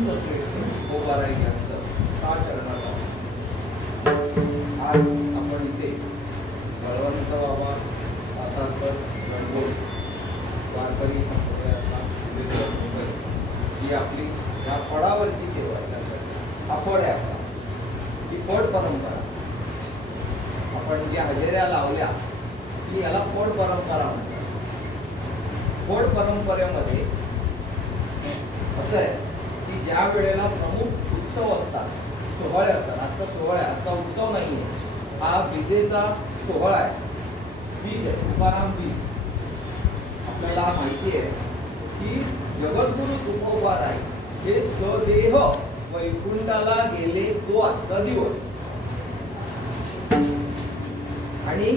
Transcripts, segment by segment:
संत श्रेष्ठ तुकोबाराय यांचं चरणात आज आपण इथे बळवंत बाबा सातारकर गणगोळ वारकरी संप्रदायाला ही आपली या फळावरची सेवा आहे. हा फळ आहे आपला, ही फळ परंपरा. आपण ज्या हजेऱ्या लावल्या की याला फळ परंपरा म्हणतात. फळ परंपरेमध्ये असं आहे की ज्या वेळेला प्रमुख उत्सव असतात, सोहळे असतात. आजचा सोहळा आहे, आजचा उत्सव नाही आहे, हा बीजेचा सोहळा आहे. बीज आहे, तुकाराम बीज. आपल्याला माहिती आहे की जगद्गुरु तुकोबाराय हे सदेह वैकुंठाला गेले तो आजचा दिवस. आणि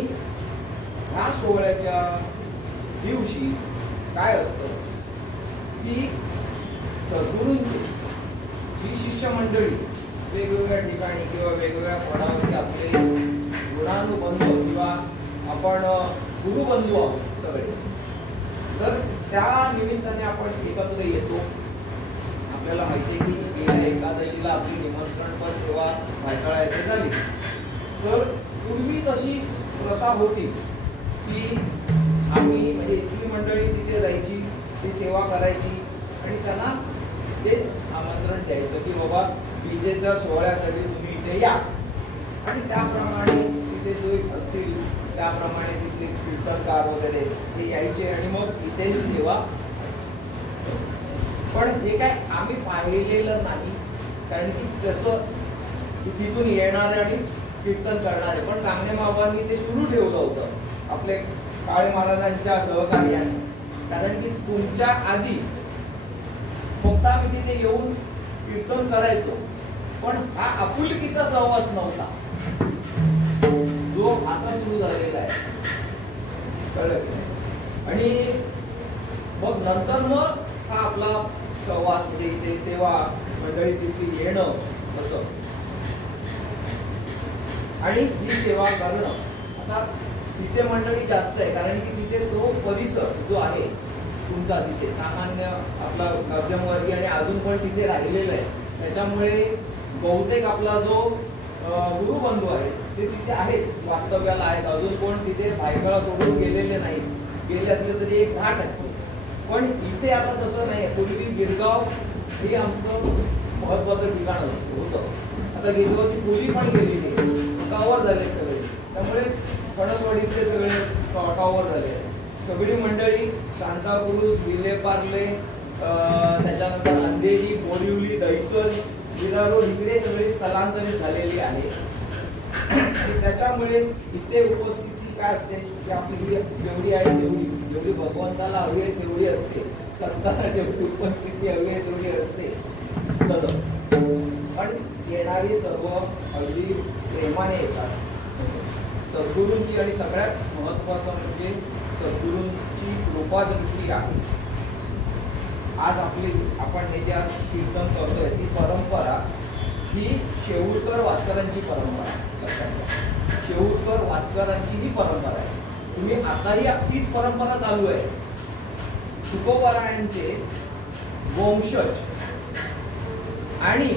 ह्या सोहळ्याच्या दिवशी काय असतं की सद्गुरूंची जी शिष्य मंडळी वेगवेगळ्या ठिकाणी किंवा वेगवेगळ्या पदावरती आपले गुणानुबंध किंवा आपण गुरुबंधू आहोत सगळे, तर त्या निमित्ताने आपण एकत्र येतो. आपल्याला माहिती आहे की गेल्या एकादशीला आपली निमंत्रणपर सेवा भायखळा येथे झाली. तर पूर्वी तशी प्रथा होती की आम्ही म्हणजे इथली मंडळी तिथे जायची, ती सेवा करायची आणि त्यांना ते आमंत्रण द्यायचं की बाबा विजेच्या सोहळ्यासाठी तुम्ही इथे या. आणि त्याप्रमाणे तिथे जो एक असतील त्याप्रमाणे तिथले कीर्तनकार वगैरे ते यायचे आणि मग इथे सेवा. पण हे काय आम्ही पाहिलेलं नाही, कारण की तसं तिथून येणारे आणि कीर्तन करणारे. पण कांगणे बाबांनी ते सुरू ठेवलं होतं आपले काळे महाराजांच्या सहकार्याने. कारण की तुमच्या आधी फक्त आम्ही तिथे येऊन कीर्तन करायचो, पण हा आपुलकीचा सहवास नव्हता जो आता सुरू झालेला आहे, कळलं. आणि मग नंतर मग हा आपला सहवास म्हणजे इथे सेवा मंडळी तिथे येणं असं आणि ही सेवा करणं. आता तिथे मंडळी जास्त आहे कारण की तिथे तो परिसर जो आहे तुमचा तिथे सामान्य आपला मध्यमवर्गीय आणि अजून पण तिथे राहिलेला आहे. त्याच्यामुळे बहुतेक आपला जो गुरुबंधू आहे ते तिथे आहेत, वास्तव्याला आहेत. अजून कोण तिथे भायखळा सोडून गेलेले नाही, गेले असले तरी एक 10%. पण इथे आता तसं नाही. पूर्वी गिरगाव हे आमचं महत्वाचं ठिकाण होतं. आता गिरगावची पुली पण गेलेली आहे, टॉवर झाले सगळे. त्यामुळे फणसवाडीतले सगळे टॉवर झाले. सगळी मंडळी सांताक्रूज, विलेपार्ले, त्याच्यानंतर अंधेरी, बोरिवली, दहिसर, विरारोड इकडे सगळी स्थलांतरित झालेली आहे. आणि त्याच्यामुळे इथे उपस्थिती काय असते की आपली जेवढी आहे जेवढी भगवंताला हवी आहे तेवढी असते, संतांना जेवढी उपस्थिती हवी आहे तेवढी असते. पण येणारी सर्व अगदी प्रेमाने येतात सद्गुरूंची. आणि सगळ्यात महत्वाचं म्हणजे सद्गुरूंची कृपादृष्टी आहे. आज आपण हे ज्या कीर्तन करतोय ती परंपरा ही शेऊरकर वास्करांची परंपरा आहे. लक्षात घ्या, शेऊरकर वास्करांची ही परंपरा आहे. तुम्ही आताही तीच परंपरा चालू आहे. तुकोबारायांचे वंशज आणि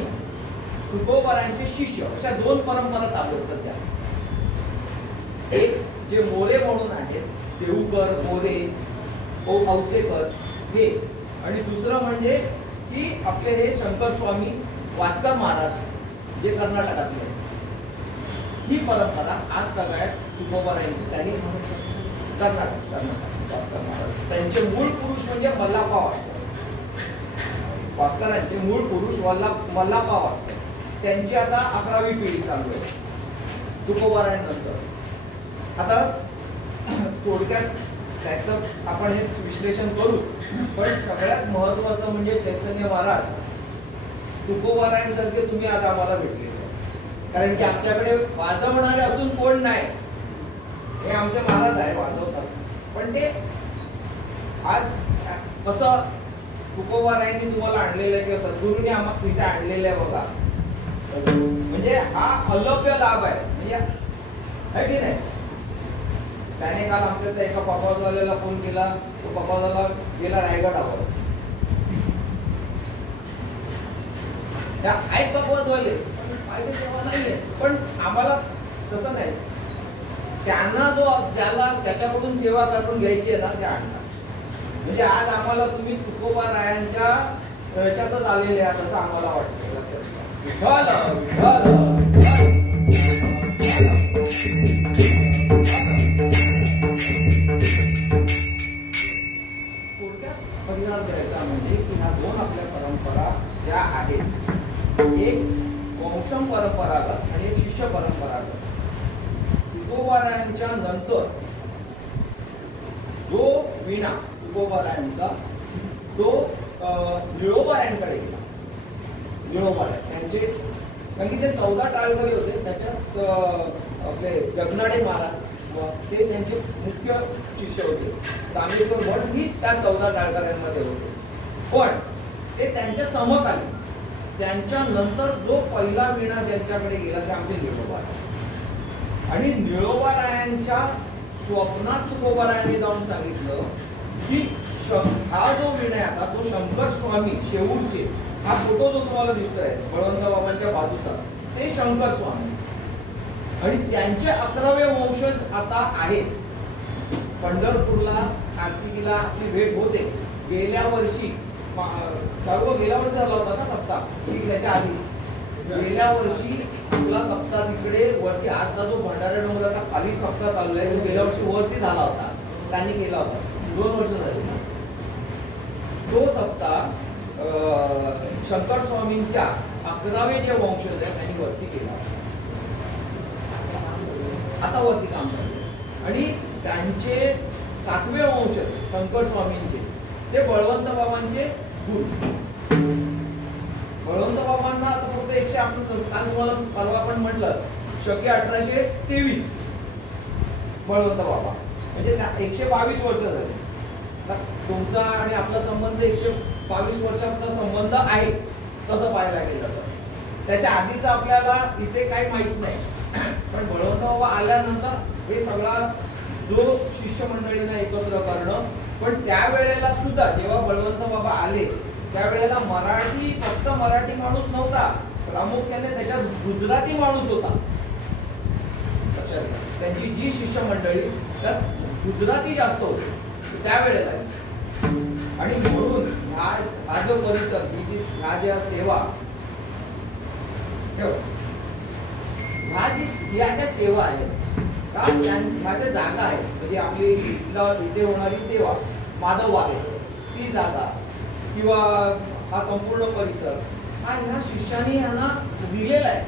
तुकोबारायांचे शिष्य अशा 2 परंपरा चालू आहेत सध्या. एक जे मोरे म्हणून आहेत, देऊकर, मोरे, औसेकर हे, आणि दुसरं म्हणजे की आपले हे शंकर स्वामी वास्कर महाराज जे कर्नाटकातले. ही परंपरा आज सगळ्यात तुकोबारायांची काही कर्नाटक वास्कर महाराज. त्यांचे मूळ पुरुष म्हणजे मल्लाप्पा वास्कर. वास्करांचे मूळ पुरुष मल्लाप्पा वास्कर. त्यांची आता 11वी पिढी चालू आहे तुकोबारायांनंतर. आता थोडक्यात त्याचं आपण हे विश्लेषण करू. पण सगळ्यात महत्वाचं म्हणजे चैतन्य महाराज तुकोबारायांसारखे तुम्ही आज आम्हाला भेटले. कारण की आमच्याकडे वाजवणारे अजून कोण नाही. हे आमचे महाराज आहे, वाजवतात. पण ते आज कसं तुकोबारायांनी तुम्हाला आणलेलं आहे किंवा सद्गुरूंनी आम्हाला तिथे आणलेलं आहे बघा. म्हणजे हा अलभ्य लाभ आहे. म्हणजे आहे की नाही. त्याने काल आमच्या एका पकवाजवाल्याला फोन केला, तो पकवाजवाला गेला रायगडावर. त्या आहेत बघवतवाले पण पाहिजे तेव्हा नाहीये. पण आम्हाला तसं नाही, त्यांना जो ज्याला त्याच्याकडून सेवा करून घ्यायची आहे ना ते आणतात. म्हणजे आज आम्हाला तुम्ही तुकोबा रायांच्या ह्याच्यातच आलेले आहात असं आम्हाला वाटतं. लक्षात घ्या. विठ्ठल थोडक्यात परिणाम द्यायचा म्हणजे की ह्या दोन आपल्या परंपरा ज्या आहेत, एक वंशम परंपरागत आणि एक शिष्य परंपरागत. तुकोबारायांच्या नंतर जो विणा तुकोबारायांचा तो निळोबारायांकडे गेला. निळोबाराय त्यांचे, कारण की ते 14 टाळकरी होते, त्याच्यात आपले जगनाडे महाराज ते त्यांचे मुख्य शिष्य होते. रामेश्वर भट हीच त्या 14 टाळकऱ्यांमध्ये होते. पण ते त्यांच्या समकालीन, त्यांच्या नंतर जो पहिला विणा ज्यांच्याकडे गेला ते आमचे निळोबाराय. आणि निळोबारायांच्या स्वप्नात तुकोबारायांनी जाऊन सांगितलं की हा जो विणा आता तो शंकर स्वामी शेऊरचे, हा फोटो जो तुम्हाला दिसतोय बळवंत बाबांच्या बाजूचा, ते शंकर स्वामी आणि त्यांचे 11वे वंशज आता आहेत. पंढरपूरला कार्तिकीला आपली भेट होते. गेल्या वर्षी गेल्या वर्षी झाला होता ना सप्ताह, ठीक त्याच्या आधी गेल्या वर्षी आपला सप्ताह तिकडे वरती, आजचा जो भंडारा डोंगराचा खाली सप्ताह चालू आहे तो गेल्या वर्षी वरती झाला होता, त्यांनी केला होता. 2 वर्ष झाली ना तो सप्ताह. शंकर स्वामींच्या 11वे जे वंशज आहेत त्यांनी वरती केला, आता वरती काम करते. आणि त्यांचे 7वे वंशज शंकर स्वामींचे ते बळवंत बाबांचे गुरु. बळवंत बाबांना आता फक्त 100, आपण काल तुम्हाला परवा पण म्हटलं, शके 1823 बळवंत बाबा, म्हणजे 122 वर्ष झाले. तुमचा आणि आपला संबंध 122 वर्षांचा संबंध आहे तसं पाहायला गेलं तर. त्याच्या आधीच आपल्याला इथे काही माहित नाही. पण बळवंत बाबा आल्यानंतर हे सगळा जो शिष्य मंडळींना एकत्र करणं. पण त्यावेळेला सुद्धा जेव्हा बळवंत बाबा आले त्यावेळेला मराठी, फक्त मराठी माणूस नव्हता, प्रामुख्याने त्याच्यात गुजराती माणूस होता. त्यांची जी शिष्य मंडळी त्यात गुजराती जास्त होते त्यावेळेला. आणि म्हणून हा जो परिसर, ह्या ज्या सेवा, ह्या ज्या सेवा आहेत, ह्या ज्या जागा आहेत, म्हणजे आपली इथे होणारी सेवा, माधव वागे ती जागा किंवा हा संपूर्ण परिसर हा ह्या शिष्याने यांना दिलेला आहे.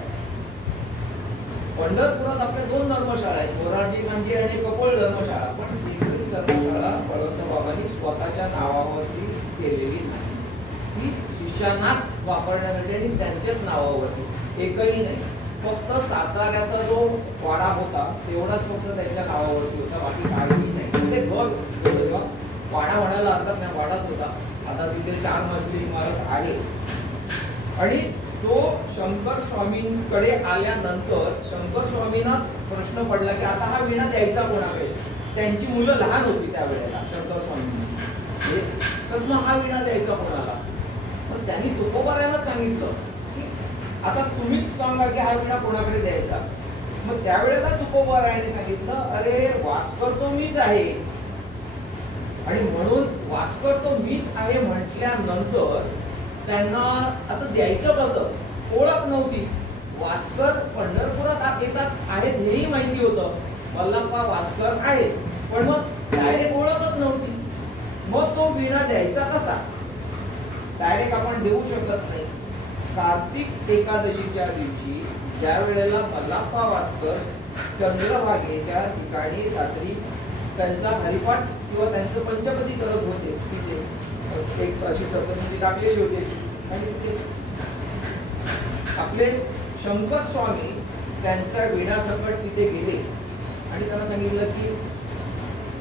पंढरपुरात आपल्या 2 धर्मशाळा आहेत, मोरारजी गांधी आणि कपोळ धर्मशाळा. पण एकही धर्मशाळा बळवंत बाबांनी स्वतःच्या नावावरती केलेली नाही. ती शिष्यांनाच वापरण्यासाठी आणि त्यांच्याच नावावरती, एकही नाही. फक्त साताऱ्याचा जो वाडा होता तेवढाच फक्त त्यांच्या नावावरती होता, बाकी काहीही नाही. ते घर वाडा म्हणायला हरकत नाही, वाडाच होता. आता तिथे 4 मजली इमारत आहे. आणि तो शंकर स्वामींकडे आल्यानंतर शंकर स्वामींना प्रश्न पडला की आता हा विणा द्यायचा कोणाकडे. त्यांची मुलं लहान होती त्यावेळेला शंकर स्वामींनी, तर मग हा विणा द्यायचा कोणाला. मग त्यांनी तुकोबारायांना सांगितलं की आता तुम्हीच सांगा की हा विणा कोणाकडे द्यायचा. मग त्यावेळेला तुकोबारायांनी सांगितलं, अरे वास्कर तो मीच आहे. आणि म्हणून वास्कर तो मीच आहे म्हटल्यानंतर त्यांना आता द्यायचं कसं, ओळख नव्हती. वास्कर पंढरपुरात येतात आहेत हेही माहिती होतं, वल्लभा वास्कर आहेत, पण मग डायरेक्ट ओळखच नव्हती. मग तो विणा द्यायचा कसा, डायरेक्ट आपण देऊ शकत नाही. कार्तिक एकादशीच्या दिवशी ज्या वेळेला वल्लभा वास्कर चंद्रभागेच्या ठिकाणी रात्री त्यांचा हरिपाठ किंवा त्यांचं पंचपदी करत होते, तिथे एक अशी सप्तपदी टाकलेली होती. आणि आपले शंकर स्वामी त्यांच्या विणासकट तिथे गेले आणि त्यांना सांगितलं की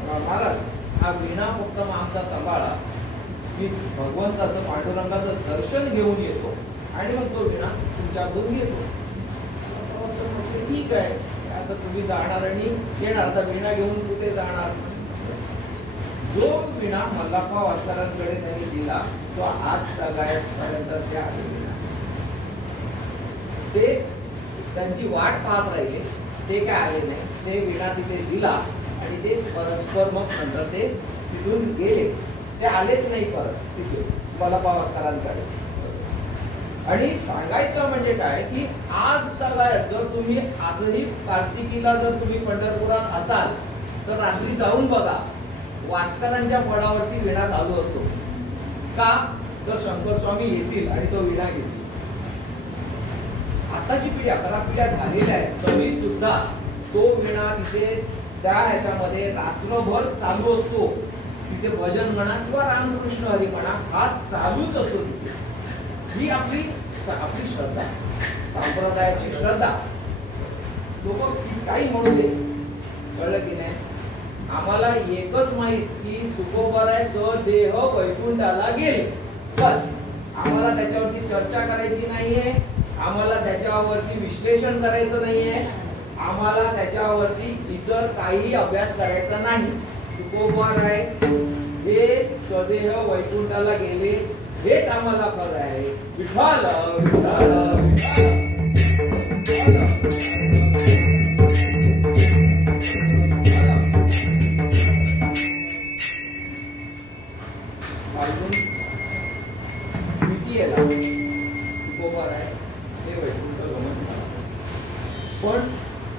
महाराज हा विणा फक्त आमचा सांभाळा, मी भगवंताचं पांडुरंगाचं दर्शन घेऊन येतो आणि मग तो विणा तुमच्याकडून घेतो. ठीक आहे, आता तुम्ही जाणार आणि येणार, आता विणा घेऊन कुठे जाणार. जो विणा मल्लप्पा वास्करांकडे त्यांनी दिला तो आज सगळ्यापर्यंत त्या विणा ते त्यांची वाट पाहत राहिले, ते काय आले नाही. ते विणा तिथे दिला आणि ते परस्पर मग नंतर ते तिथून गेले. ते आलेच नाही परत तिथे बलपावस्करांकडे. आणि सांगायचं म्हणजे काय की आज जर तुम्ही आजही कार्तिकीला जर तुम्ही पंढरपुरात असाल तर रात्री जाऊन बघा, वास्करांच्या फडावरती विणा चालू असतो. का तर शंकर स्वामी येतील आणि तो विणा घेतील. आताची पिढी 11 पिढ्या झालेल्या आहेत तरी सुद्धा तो विणा तिथे त्या ह्याच्यामध्ये रात्रभर चालू असतो. तिथे भजन म्हणा किंवा रामकृष्ण हरी म्हणा हा चालूच असतो तिथे. ही आपली श्रद्धा, संप्रदायाची श्रद्धा. लोक काही म्हणू दे, कळलं की नाही. आम्हाला एकच माहित की तुकोबाराय सदेह वैकुंठाला गेले, बस. आम्हाला त्याच्यावरती चर्चा करायची नाहीये, आम्हाला त्याच्यावरती विश्लेषण करायचं नाहीये, आम्हाला त्याच्यावरती इतर काही अभ्यास करायचा नाही. तुकोबाराय हे सदेह वैकुंठाला गेले हेच आम्हाला खरं आहे. विठ्ठल विठ्ठल तुकोबाराय हे वैकुंठ गमन झाला. पण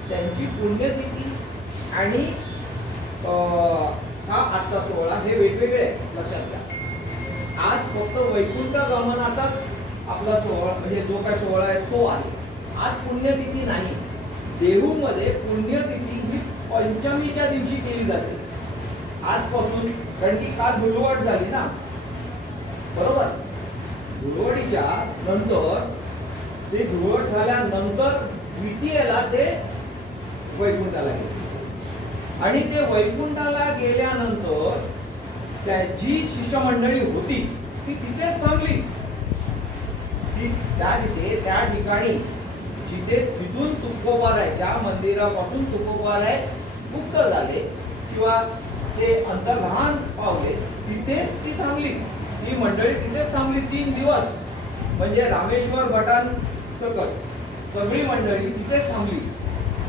त्यांची पुण्यतिथी आणि हा आजचा सोहळा हे वेगवेगळे लक्षात घ्या. आज फक्त वैकुंठ गमनाचाच आपला सोहळा म्हणजे जो काय सोहळा आहे तो आहे. आज पुण्यतिथी नाही. देहूमध्ये पुण्यतिथी ही पंचमीच्या दिवशी केली जाते आजपासून. कारण की काल धुळवट झाली ना, बरोबर. धुळवडीच्या नंतर ते धुळवट झाल्यानंतर द्वितीयेला ते वैकुंठाला गेले. आणि ते वैकुंठाला गेल्यानंतर जी शिष्यमंडळी होती ती तिथेच थांबली. त्या ठिकाणी जिथून तुकोबाराय, ज्या मंदिरापासून तुकोबाराय मुक्त झाले किंवा ते अंतर्धान पावले, तिथेच ती थांबली. ती मंडळी तिथेच थांबली 3 दिवस. म्हणजे रामेश्वर भटांसकट सगळी मंडळी तिथेच थांबली.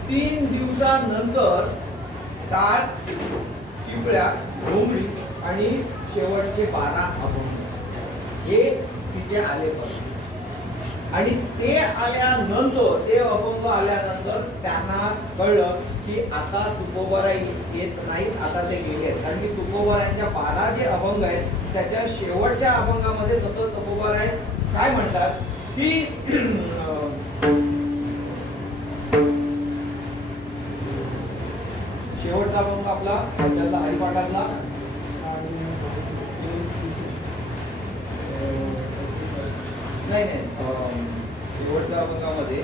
3 दिवसानंतर ताट, चिपळ्या, घोंगडी आणि शेवटचे 12 अभंग हे तिथे आले. आणि ते आल्यानंतर, ते अभंग आल्यानंतर त्यांना कळलं की आता तुकोबाराय येत नाहीत, आता ते गेले. कारण की तुकोबारायांच्या 12 जे अभंग आहेत त्याच्या शेवटच्या अभंगामध्ये तसं तुकोबाराय काय म्हणतात की शेवटचा अभंग आपला त्याच्यातला हरिपाठातला नाही शेवटच्या अभंगामध्ये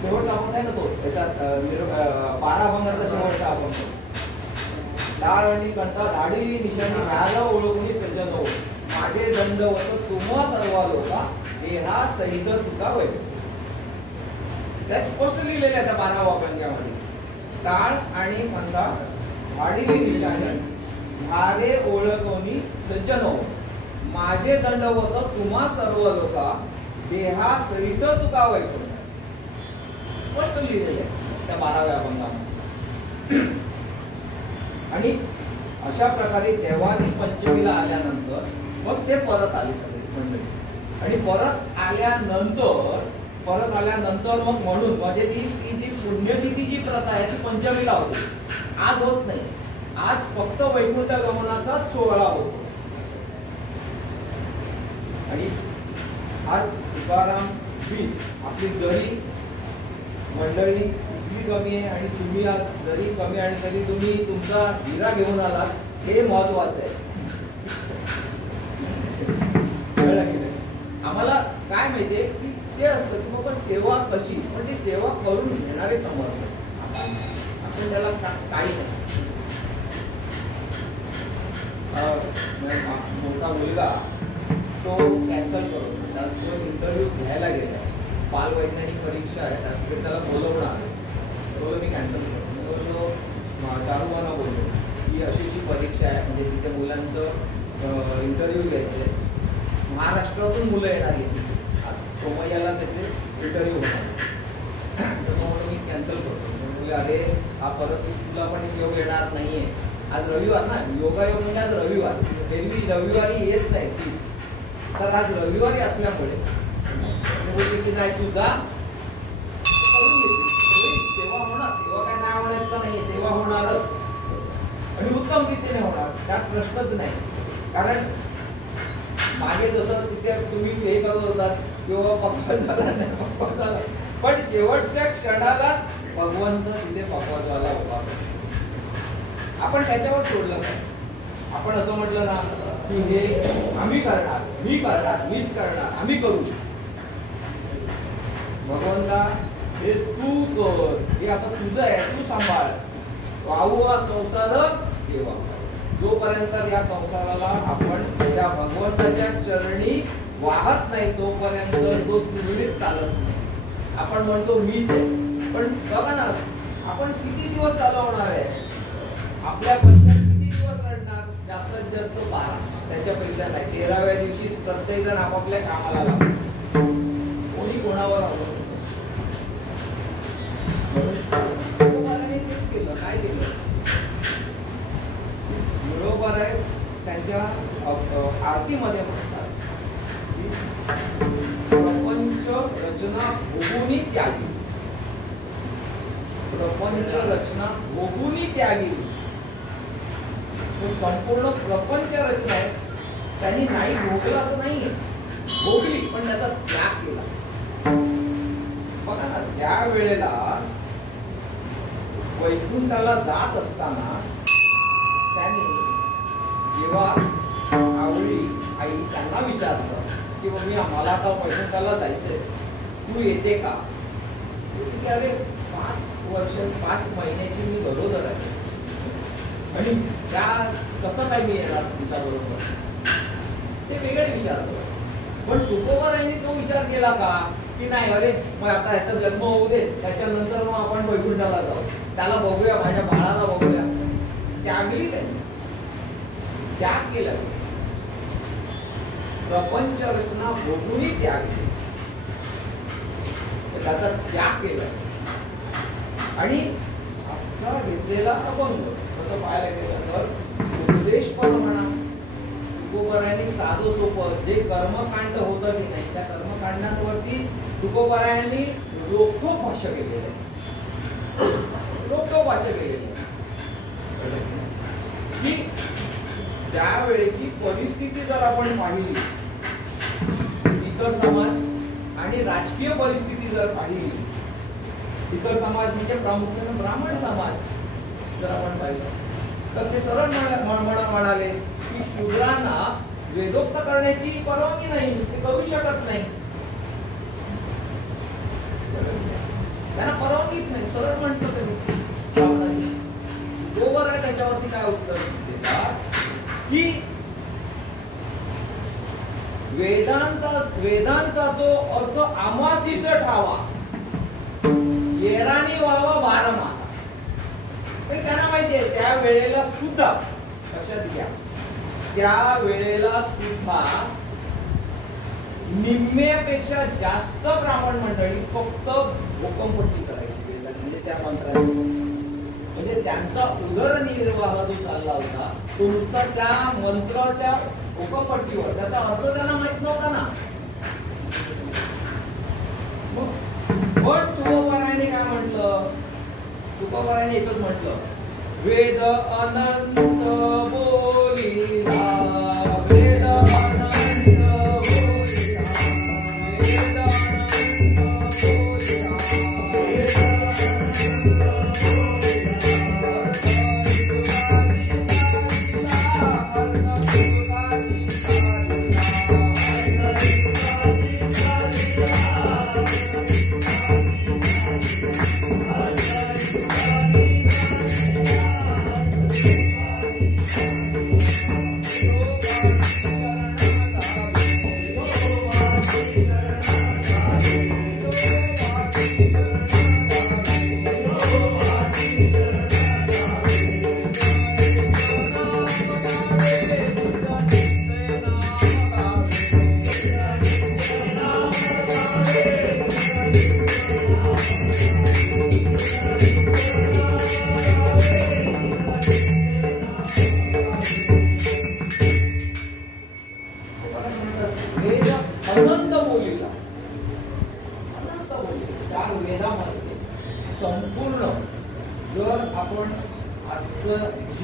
शेवटचा अभंग आहे ना तो, त्याच्यात 12 अभंगातला शेवटचा अभंग. डाळ आणि कंठा धाडी निशाणी घ्यायला ओळखून सज्जन हो, माझे दंडवत तुम्हा सर्व लोका देहा सहित तुका वै. त्यात स्पष्ट लिहिलेलं आहे त्या 12 अभंगामध्ये. डाळ आणि कंठा धाडी निशाणी घ्यारे ओळखून सज्जन हो, माझे दंडवत तुम्हा सर्व लोका देहा सहित तुका वै. स्पष्ट लिहिलेले आहे त्या 12व्या अभंगामध्ये. आणि अशा प्रकारे जेव्हा ती पंचमीला आल्यानंतर मग ते परत आले सगळे मंडळी. आणि परत आल्यानंतर मग म्हणून म्हणजे ती जी पुण्यतिथी जी प्रथा आहे ती पंचमीला होती, आज होत नाही. आज फक्त वैकुंठ गमनाचाच सोहळा होतो. आणि आज तुकाराम बीज आपली जरी मंडळी इतकी कमी आहे आणि तुम्ही आज जरी कमी आणि तरी तुम्ही तुमचा हिरा घेऊन आलात, हे महत्वाचं आहे. आम्हाला काय माहितीये की ते असतं की बाबा सेवा कशी, पण ती सेवा करून घेणारे समर्थ. आपण त्याला काही नाही. मोठा मुलगा तो कॅन्सल करतो, तो इंटरव्ह्यू घ्यायला गेला. बालवैज्ञानिक परीक्षा आहे, त्यासाठी त्याला बोलवणार. तो मी कॅन्सल करतो. चारुवाला बोललो की अशी परीक्षा आहे, म्हणजे तिथे मुलांचं इंटरव्ह्यू घ्यायचं आहे. महाराष्ट्रातून मुलं येणार आहेत. सोमय्याला त्याचे इंटरव्ह्यू होणार. तर मग मी कॅन्सल करतो. म्हणजे अरे हा परत तुला पण योग येणार नाहीये. आज रविवार ना, योगायोग म्हणजे आज रविवार. एरवी रविवारी येत नाही ती, तर आज रविवारी असल्यामुळे बोलते की नाही तू जा करून घेते. सेवा होणार, सेवा काय नाही होणार का नाही, सेवा होणारच आणि उत्तम रीतीने होणार, त्यात प्रश्नच नाही. कारण मागे जसं तिथे तुम्ही हे करत होतात किंवा पक्का झाला नाही पक्का झाला, पण शेवटच्या क्षणाला भगवंत तिथे पक्का झाला होता. आपण त्याच्यावर सोडलं नाही. आपण असं म्हटलं ना की हे आम्ही करणार, मी करणार, मीच करणार, आम्ही करू. भगवंता हे तू कर, हे आता तुझं आहे, तू सांभाळ. वाहू हा संसार देवा. जोपर्यंत या संसाराला आपण त्या भगवंताच्या चरणी वाहत नाही तोपर्यंत तो सुरळीत चालत नाही. आपण म्हणतो मीच आहे, पण बघा ना आपण किती दिवस चालवणार आहे. आपल्या पैशात किती दिवस रडणार, जास्तीत जास्त 12, त्याच्यापेक्षा नाही. 13व्या दिवशी प्रत्येक जण आपापल्या कामाला लागतो, कोणी कोणावर अवलंबून. तेच केलं, काय केलं बरोबर आहे. त्यांच्या आरतीमध्ये म्हणतात प्रपंच रचना भोगुनी त्यागी, प्रपंच रचना भोगुनी त्यागी. संपूर्ण प्रपंच रचना आहे त्यांनी नाही भोगलं असं नाहीये, भोगली पण त्याचा त्याग केला. बघा ना, ज्या वेळेला वैकुंठाला जात असताना त्यांनी जेव्हा आवळी आई त्यांना विचारलं की मम्मी आम्हाला आता वैकुंठाला जायचंय, तू येते का? अरे 5 महिन्याची मी गरोदर आहे आणि त्या कसं काय मी येणार तुमच्या बरोबर, ते वेगळे विचार असतात. पण तुकोबारायांनी तो विचार केला का की नाही अरे मग आता ह्याचा जन्म होऊ दे, त्याच्यानंतर मग आपण वैकुंठाला जाऊ, त्याला बघूया, माझ्या बाळाला बघूया. त्यागली त्यांनी, त्याग केला. प्रपंच रचना भोगुनी त्याग, त्याचा त्याग केला. आणि आपला घेतलेला अभंग कसं पाहायला गेलं तर उपदेशपद म्हणा, तुकोबारायांनी साधं सोपं जे कर्मकांड होतं की नाही, त्या कर्मकांडांवरती तुकोबारायांनी रोखोक भाष्य केलेलं आहे. रोखोक भाष्य केलेलं की त्यावेळेची परिस्थिती जर आपण पाहिली, इतर समाज आणि राजकीय परिस्थिती जर पाहिली, इतर समाज म्हणजे प्रामुख्याने ब्राह्मण समाज जर आपण पाहिलं तर ते सरळ म्हणाले की शूद्रांना वेदोक्त करण्याची परवानगी नाही, ते करू शकत नाही, त्यांना परवानगीच नाही, सरळ म्हणतो त्यांनी. बरोबर आहे. त्याच्यावरती काय उत्तर देतात की वेदांचा तो अर्थ आमासीच ठावा, येरानी व्हावा बारमा. त्यांना माहिती आहे त्या वेळेला सुद्धा, लक्षात घ्या, त्या वेळेला सुद्धा निम्म्यापेक्षा जास्त ब्राह्मण मंडळी फक्त भोकंपट्टी करायची, म्हणजे त्या मंत्राची, म्हणजे त्यांचा उदरनिर्वाह जो चालला होता तो नुसता त्या मंत्राच्या भोकंपट्टीवर, त्याचा अर्थ त्यांना माहित नव्हता ना. पण तुकोबारायांनी काय म्हटलं, तुकोबारायांनी एकच म्हटलं, वेद अनंत बोलिला, वेद अनंत बोलिला, वेद अनंत बोलिला, वेद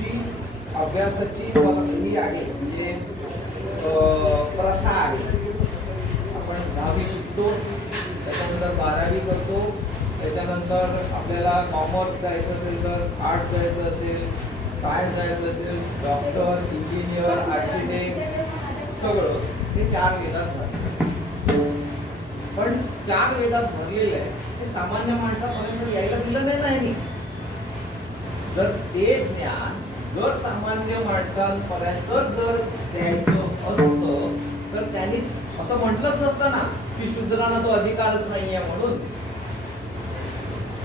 जी अभ्यासाची ही आहे म्हणजे प्रथा आहे. आपण 10वी शिकतो, त्याच्यानंतर 12वी करतो, त्याच्यानंतर आपल्याला कॉमर्स जायचं असेल तर आर्ट्स जायचं असेल, सायन्स जायचं असेल, डॉक्टर, इंजिनियर, आर्किटेक्ट सगळं हे 4 वेदात भरलं. पण 4 वेदात भरलेलं आहे ते सामान्य माणसापर्यंत यायला दिलं नाही नाही. जर ते ज्ञान जर सामान्य माणसांपर्यंत जर द्यायचं असतं तर त्यांनी असं म्हटलंच नसतं ना की शूद्रांना तो अधिकारच नाहीये म्हणून.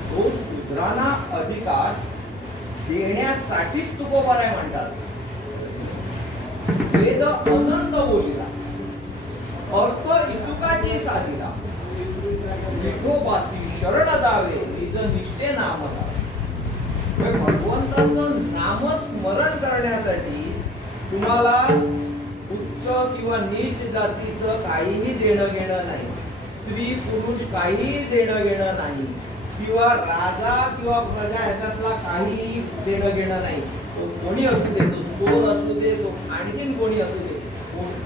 तो शूद्रांना अधिकार देण्यासाठीच तुकोबाराय म्हणतात. वेद अनंत बोलिला, अर्थ इतुकाची साधिला, विठोबासी शरण दावे निज निष्ठे नाम दावे. भगवंताचं नामस्मरण करण्यासाठी तुम्हाला उच्च किंवा नीच जातीचं काहीही देणं घेणं नाही, स्त्री पुरुष काहीही देणं घेणं नाही, किंवा राजा किंवा प्रजा ह्याच्यातला काही देणं घेणं नाही. तो कोणी असू दे, तो चोर असू दे, तो आणखीन कोणी असू दे,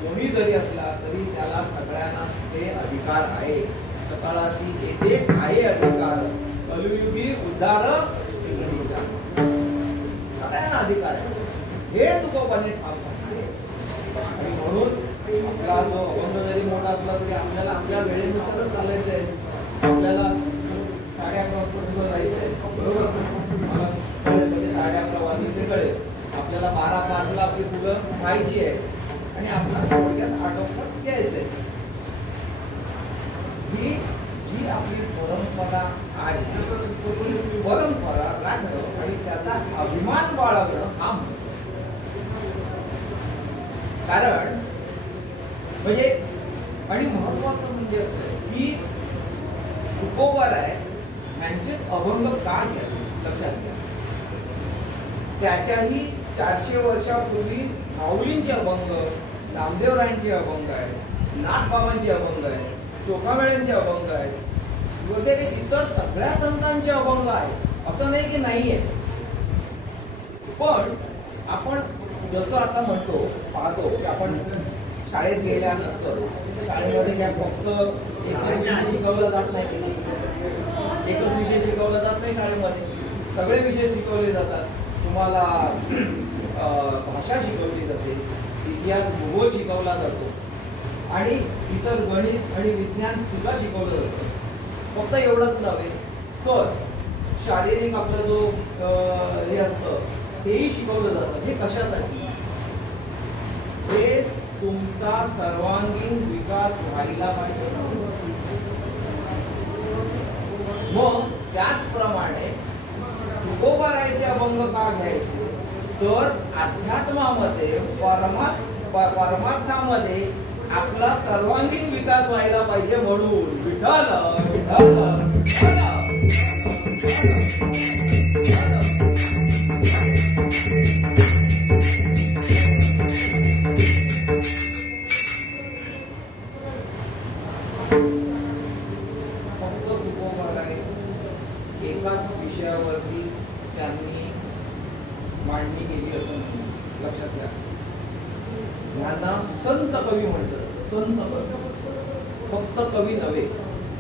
कोणी जरी असला तरी त्याला सगळ्यांना ते अधिकार आहे. सकाळाशी येथे आहे अधिकार, कलयुगी उद्धार सगळ्यांना अधिकार आहे. हे तुकोबांनी ठाम सांगितले. आणि म्हणून आपला जो अभंग जरी मोठा असला तरी आपल्याला आपल्या वेळेनुसारच चालायचं आहे. आपल्याला 11:30 वाजता जायचंय बरोबर, मला कळेल म्हणजे 11:30 वाजले ते कळेल. आपल्याला 12:05 आपली फुलं खायची आहे आणि आपल्याला थोडक्यात आटोक्यात घ्यायचंय. ही जी आपली परंपरा आहे ती परंपरा राखणं आणि त्याचा अभिमान बाळगणं हा कारण म्हणजे. आणि महत्वाचं म्हणजे असं आहे की तुकोबाराय यांचे अभंग का घ्यावे लक्षात घ्या. त्याच्याही 400 वर्षापूर्वी माऊलींचे अभंग, नामदेवरायांचे अभंग आहेत, नाथबाबांचे अभंग आहेत, चोखामेळ्यांचे अभंग आहेत, वगैरे इतर सगळ्या संतांचे अभंग आहेत. असं नाही की नाहीये. पण आपण जसं आता म्हणतो पाहतो की आपण शाळेत गेल्यानंतर शाळेमध्ये काय फक्त एकच विषय शिकवला जात नाही, एकच विषय शिकवला जात नाही शाळेमध्ये, सगळे विषय शिकवले जातात. तुम्हाला भाषा शिकवली जाते, इतिहास भूगोल शिकवला जातो आणि इतर गणित आणि विज्ञान सुद्धा शिकवलं जातं. फक्त एवढंच नव्हे तर शारीरिक आपलं जो हे असतं तेही शिकवलं जातं. हे कशासाठी? हे तुमचा सर्वांगीण विकास व्हायला पाहिजे. मग त्याचप्रमाणे तुकोबारायचे अभंग का घ्यायचे तर अध्यात्मामध्ये परमार्थामध्ये आपला सर्वांगीण विकास व्हायला पाहिजे म्हणून. विठ्ठल विठ्ठल एकाच विषयावरती त्यांनी मांडणी केली असं लक्षात घ्या. यांना संत कवी म्हणतात. संत कवी फक्त कवी नव्हे.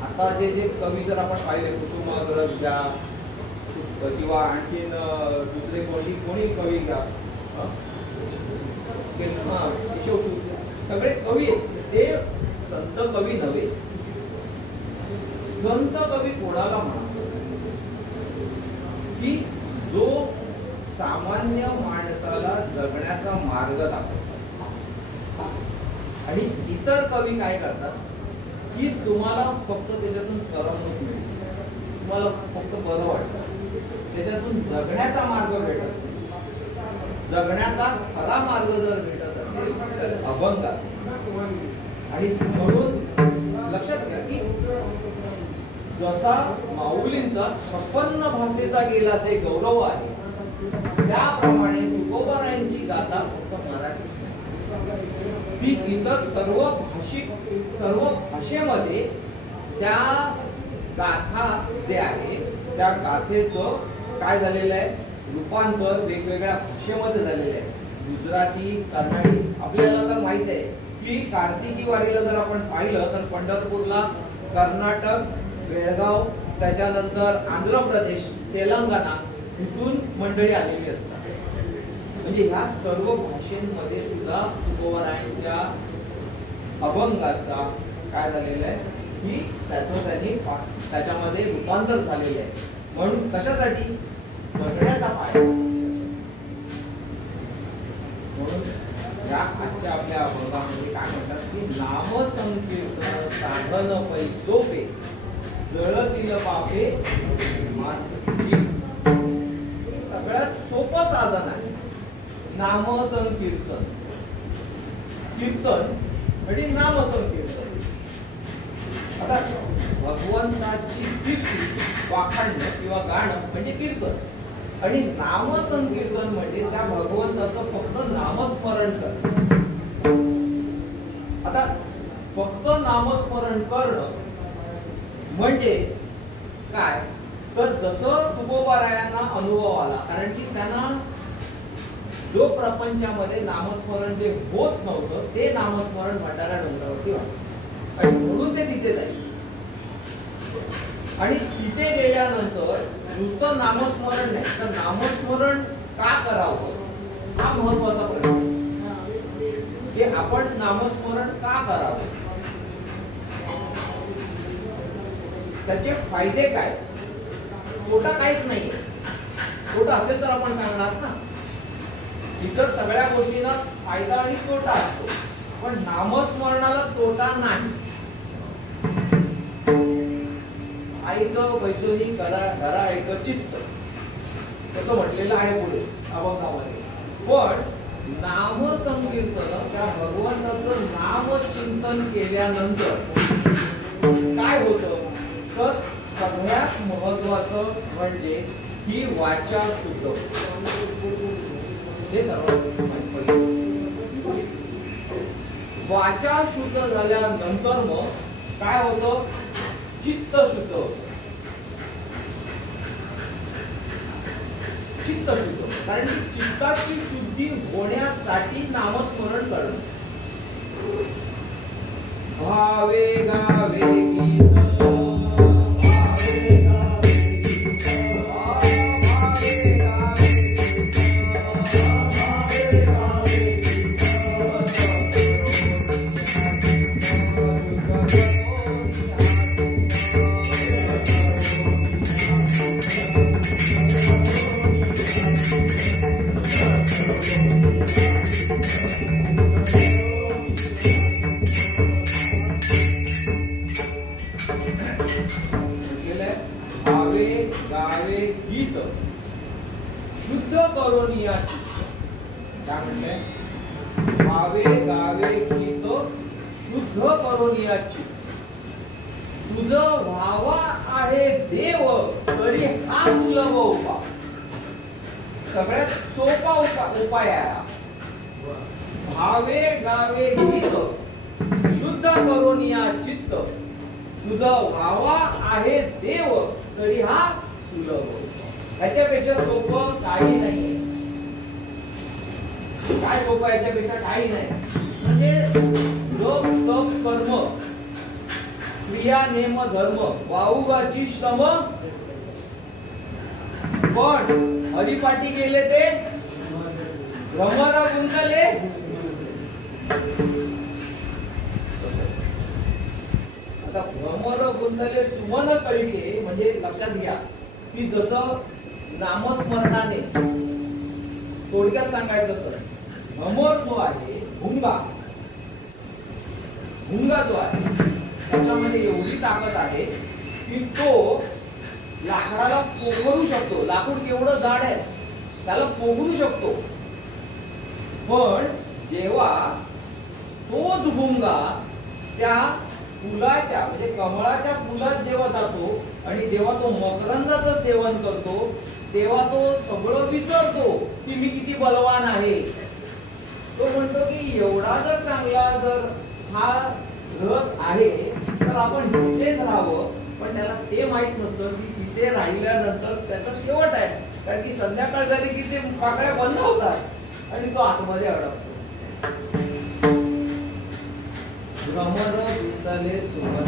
आता जे जे कवी जर आपण पाहिले कुसुमाग्रज घ्या किंवा आणखीन दुसरे कोणी कवी घ्या, सगळे कवी ते संत कवी नव्हे. संत कवी कोणाला म्हणतात की जो सामान्य माणसाला जगण्याचा मार्ग दाखवतात. आणि इतर कवी काय करतात की तुम्हाला फक्त त्याच्यातून करमणूक मिळते, तुम्हाला फक्त बरं वाटतं, त्याच्यातून जगण्याचा मार्ग भेटत. जगण्याचा खरा मार्ग जर भेटत असेल तर अभंग. आणि म्हणून लक्षात घ्या की जसा माऊलींचा 56 भाषेचा गेलासे गौरव आहे त्याप्रमाणे तुकोबारायांची गाथा फक्त मराठीत नाही, ती इतर सर्व भाषेमध्ये त्या गाथा जे आहे त्या गाथेचं काय झालेलं आहे रूपांतर वेगवेगळ्या भाषेमध्ये झालेले आहे. गुजराती, कर्नाटकी. आपल्याला तर माहित आहे की कार्तिकी वारीला जर आपण पाहिलं तर पंढरपूरला कर्नाटक, बेळगाव, त्याच्यानंतर आंध्र प्रदेश, तेलंगणा इथून मंडळी आलेली असतात. म्हणजे ह्या सर्व भाषेमध्ये सुद्धा तुकोबारायांच्या अभंगाचा काय झालेलं आहे की त्यांनी त्याच्यामध्ये रूपांतर झालेलं आहे. म्हणून कशासाठी? जगण्याचा पाय. म्हणून या आजच्या आपल्या अभंगामध्ये काय म्हणतात की नाम संकीर्तन साधन पै सोपे जळतील पापे सगळ्यात सोपं साधन आहे नाम संकीर्तन. कीर्तन म्हणजे नाम संकीर्तन. आता भगवंताची कीर्ती वाखाणणं किंवा गाणं म्हणजे कीर्तन आणि नाम संकीर्तन म्हणजे त्या भगवंताचं फक्त नामस्मरण करणं. आता फक्त नामस्मरण करणं म्हणजे काय तर जसं तुकोबारायांना अनुभव आला, कारण की त्यांना जो प्रपंचामध्ये नामस्मरण जे होत नव्हतं ते नामस्मरण भंडारा डोंगरावरती व्हायचं आणि म्हणून ते तिथे जायचे. आणि तिथे गेल्यानंतर नुसतं नामस्मरण नाही तर नामस्मरण का करावं हा महत्वाचा प्रश्न. की आपण नामस्मरण का करावं, त्याचे फायदे काय? तोटा काहीच नाहीये. तोटा असेल तर आपण सांगणार ना. इतर सगळ्या गोष्टींना फायदा आणि तोटा असतो, पण नामस्मरणाला तोटा नाही. आईचं वैसोनी करा घरा ऐक चित्त असं म्हटलेलं आहे पुढे अभंगामध्ये. पण नाम संकीर्तन त्या भगवंताचं नाम चिंतन केल्यानंतर काय होतं तर सगळ्यात महत्वाचं म्हणजे ही वाचा शुद्ध. हे सर्वात वाचा शुद्ध झाल्यानंतर मग काय होतं चित्त शुद्ध होतं. चित्त शुद्ध कारण की चित्ताची शुद्धी होण्यासाठी नामस्मरण करणं. भावे गावे गीत शुद्ध करून या काय म्हणले भावे गावे गीत शुद्ध करून या तुझं व्हावा आहे देव तरी हा सुलभ उपाय. सगळ्यात सोपा उपाय आहे. भावे गावे गीत शुद्ध करून या चित्त तुझं व्हावा आहे देव तरी हा सुलभ. याच्यापेक्षा सोपं काही नाही. काय सोपं याच्यापेक्षा काही नाही. म्हणजे जप तप कर्म क्रिया नेम धर्म वाऊगाची श्रम पण हरिपाठी गेले ते भ्रमरा गुंतले. आता भ्रमर गुंतले सुमन कळके म्हणजे लक्षात घ्या की जसं नामस्मरणाने थोडक्यात सांगायचं तर भ्रमर जो आहे भुंगा जो आहे त्याच्यामध्ये एवढी ताकद आहे की तो लाकडाला पोखरू शकतो. लाकूड केवढं जाड आहे त्याला पोखरू शकतो. पण जेव्हा तोच भुंगा त्या फुलाच्या म्हणजे कमळाच्या फुलात जेव्हा जातो आणि जेव्हा तो मकरंदाचं सेवन करतो तेव्हा तो सगळं विसरतो की मी किती बलवान आहे. तो म्हणतो की एवढा जर चांगला जर हा रस आहे तर आपण तिथेच राहावं. पण त्याला ते माहित नसतं की तिथे राहिल्यानंतर त्याचा शेवट आहे. कारण की संध्याकाळ झाली की ते पाकळ्या बंद होतात आणि तो आतमध्ये अडकतो. भ्रमर बिंदले सुमन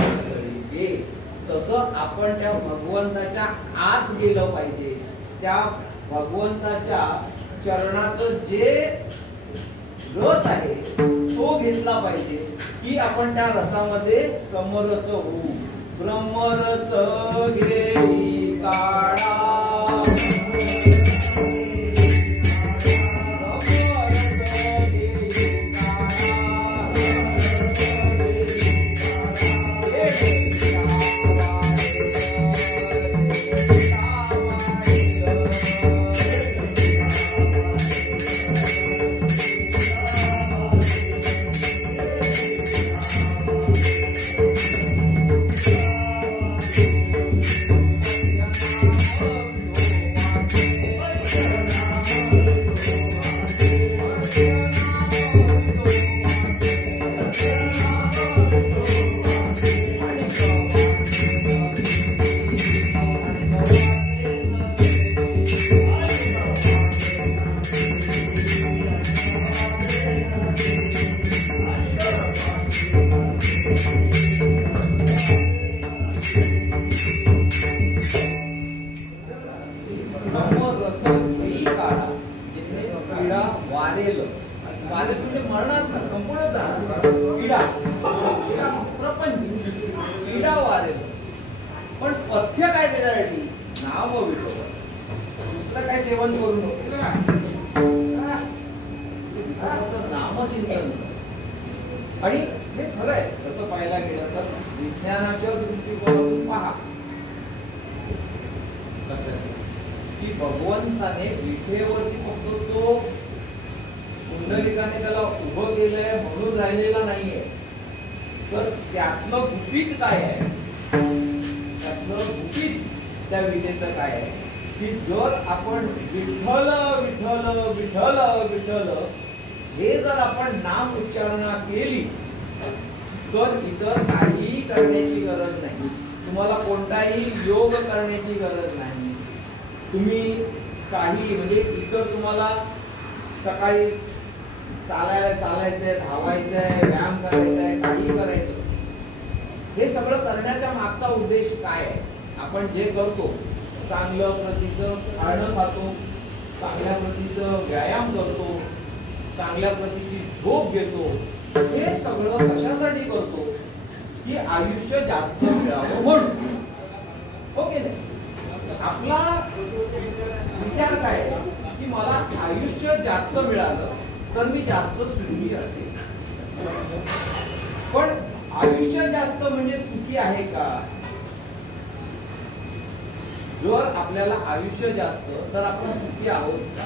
तसं आपण त्या भगवंताच्या आत गेलं पाहिजे. त्या भगवंताच्या चरणाचं जे रस आहे तो घेतला पाहिजे की आपण त्या रसामध्ये समरस होऊ. ब्रह्मरस घेई काळा पण पथ्य काय त्याच्यासाठी? नाम विठोबा. दुसरं काय सेवन करू नको. नामचिंतन. आणि हे खरं आहे तसं पाहायला गेलं तर विज्ञानाच्या दृष्टिकोनातून पहा की भगवंताने विठेवरती फक्त तो कुंडलिकाने त्याला उभं केलंय म्हणून राहिलेला नाहीये, तर त्यातलं गुपित काय आहे? त्यातलं गुपित त्या विठेचं काय आहे की जर आपण विठ्ठल विठ्ठल विठ्ठल विठ्ठल हे जर आपण नाम उच्चारणा केली तर इतर काहीही करण्याची गरज नाही. तुम्हाला कोणताही योग करण्याची गरज नाही. तुम्ही काही म्हणजे इतर तुम्हाला सकाळी चालायचंय, धावायचंय, व्यायाम करायचंय, काही करायचं, हे सगळं करण्याच्या मागचा उद्देश काय आहे? आपण जे करतो चांगलं प्रतीचं खाणं खातो, चांगल्या प्रतीचं व्यायाम करतो, चांगल्या प्रतीची झोप घेतो, हे सगळं कशासाठी करतो की आयुष्य जास्त मिळावं म्हणून. ओके नाही? आपला विचार काय आहे की मला आयुष्य जास्त मिळालं तर मी जास्त सुखी असेल. पण आयुष्य जास्त म्हणजे सुखी आहे का? जर आपल्याला आयुष्य जास्त तर आपण सुखी आहोत का?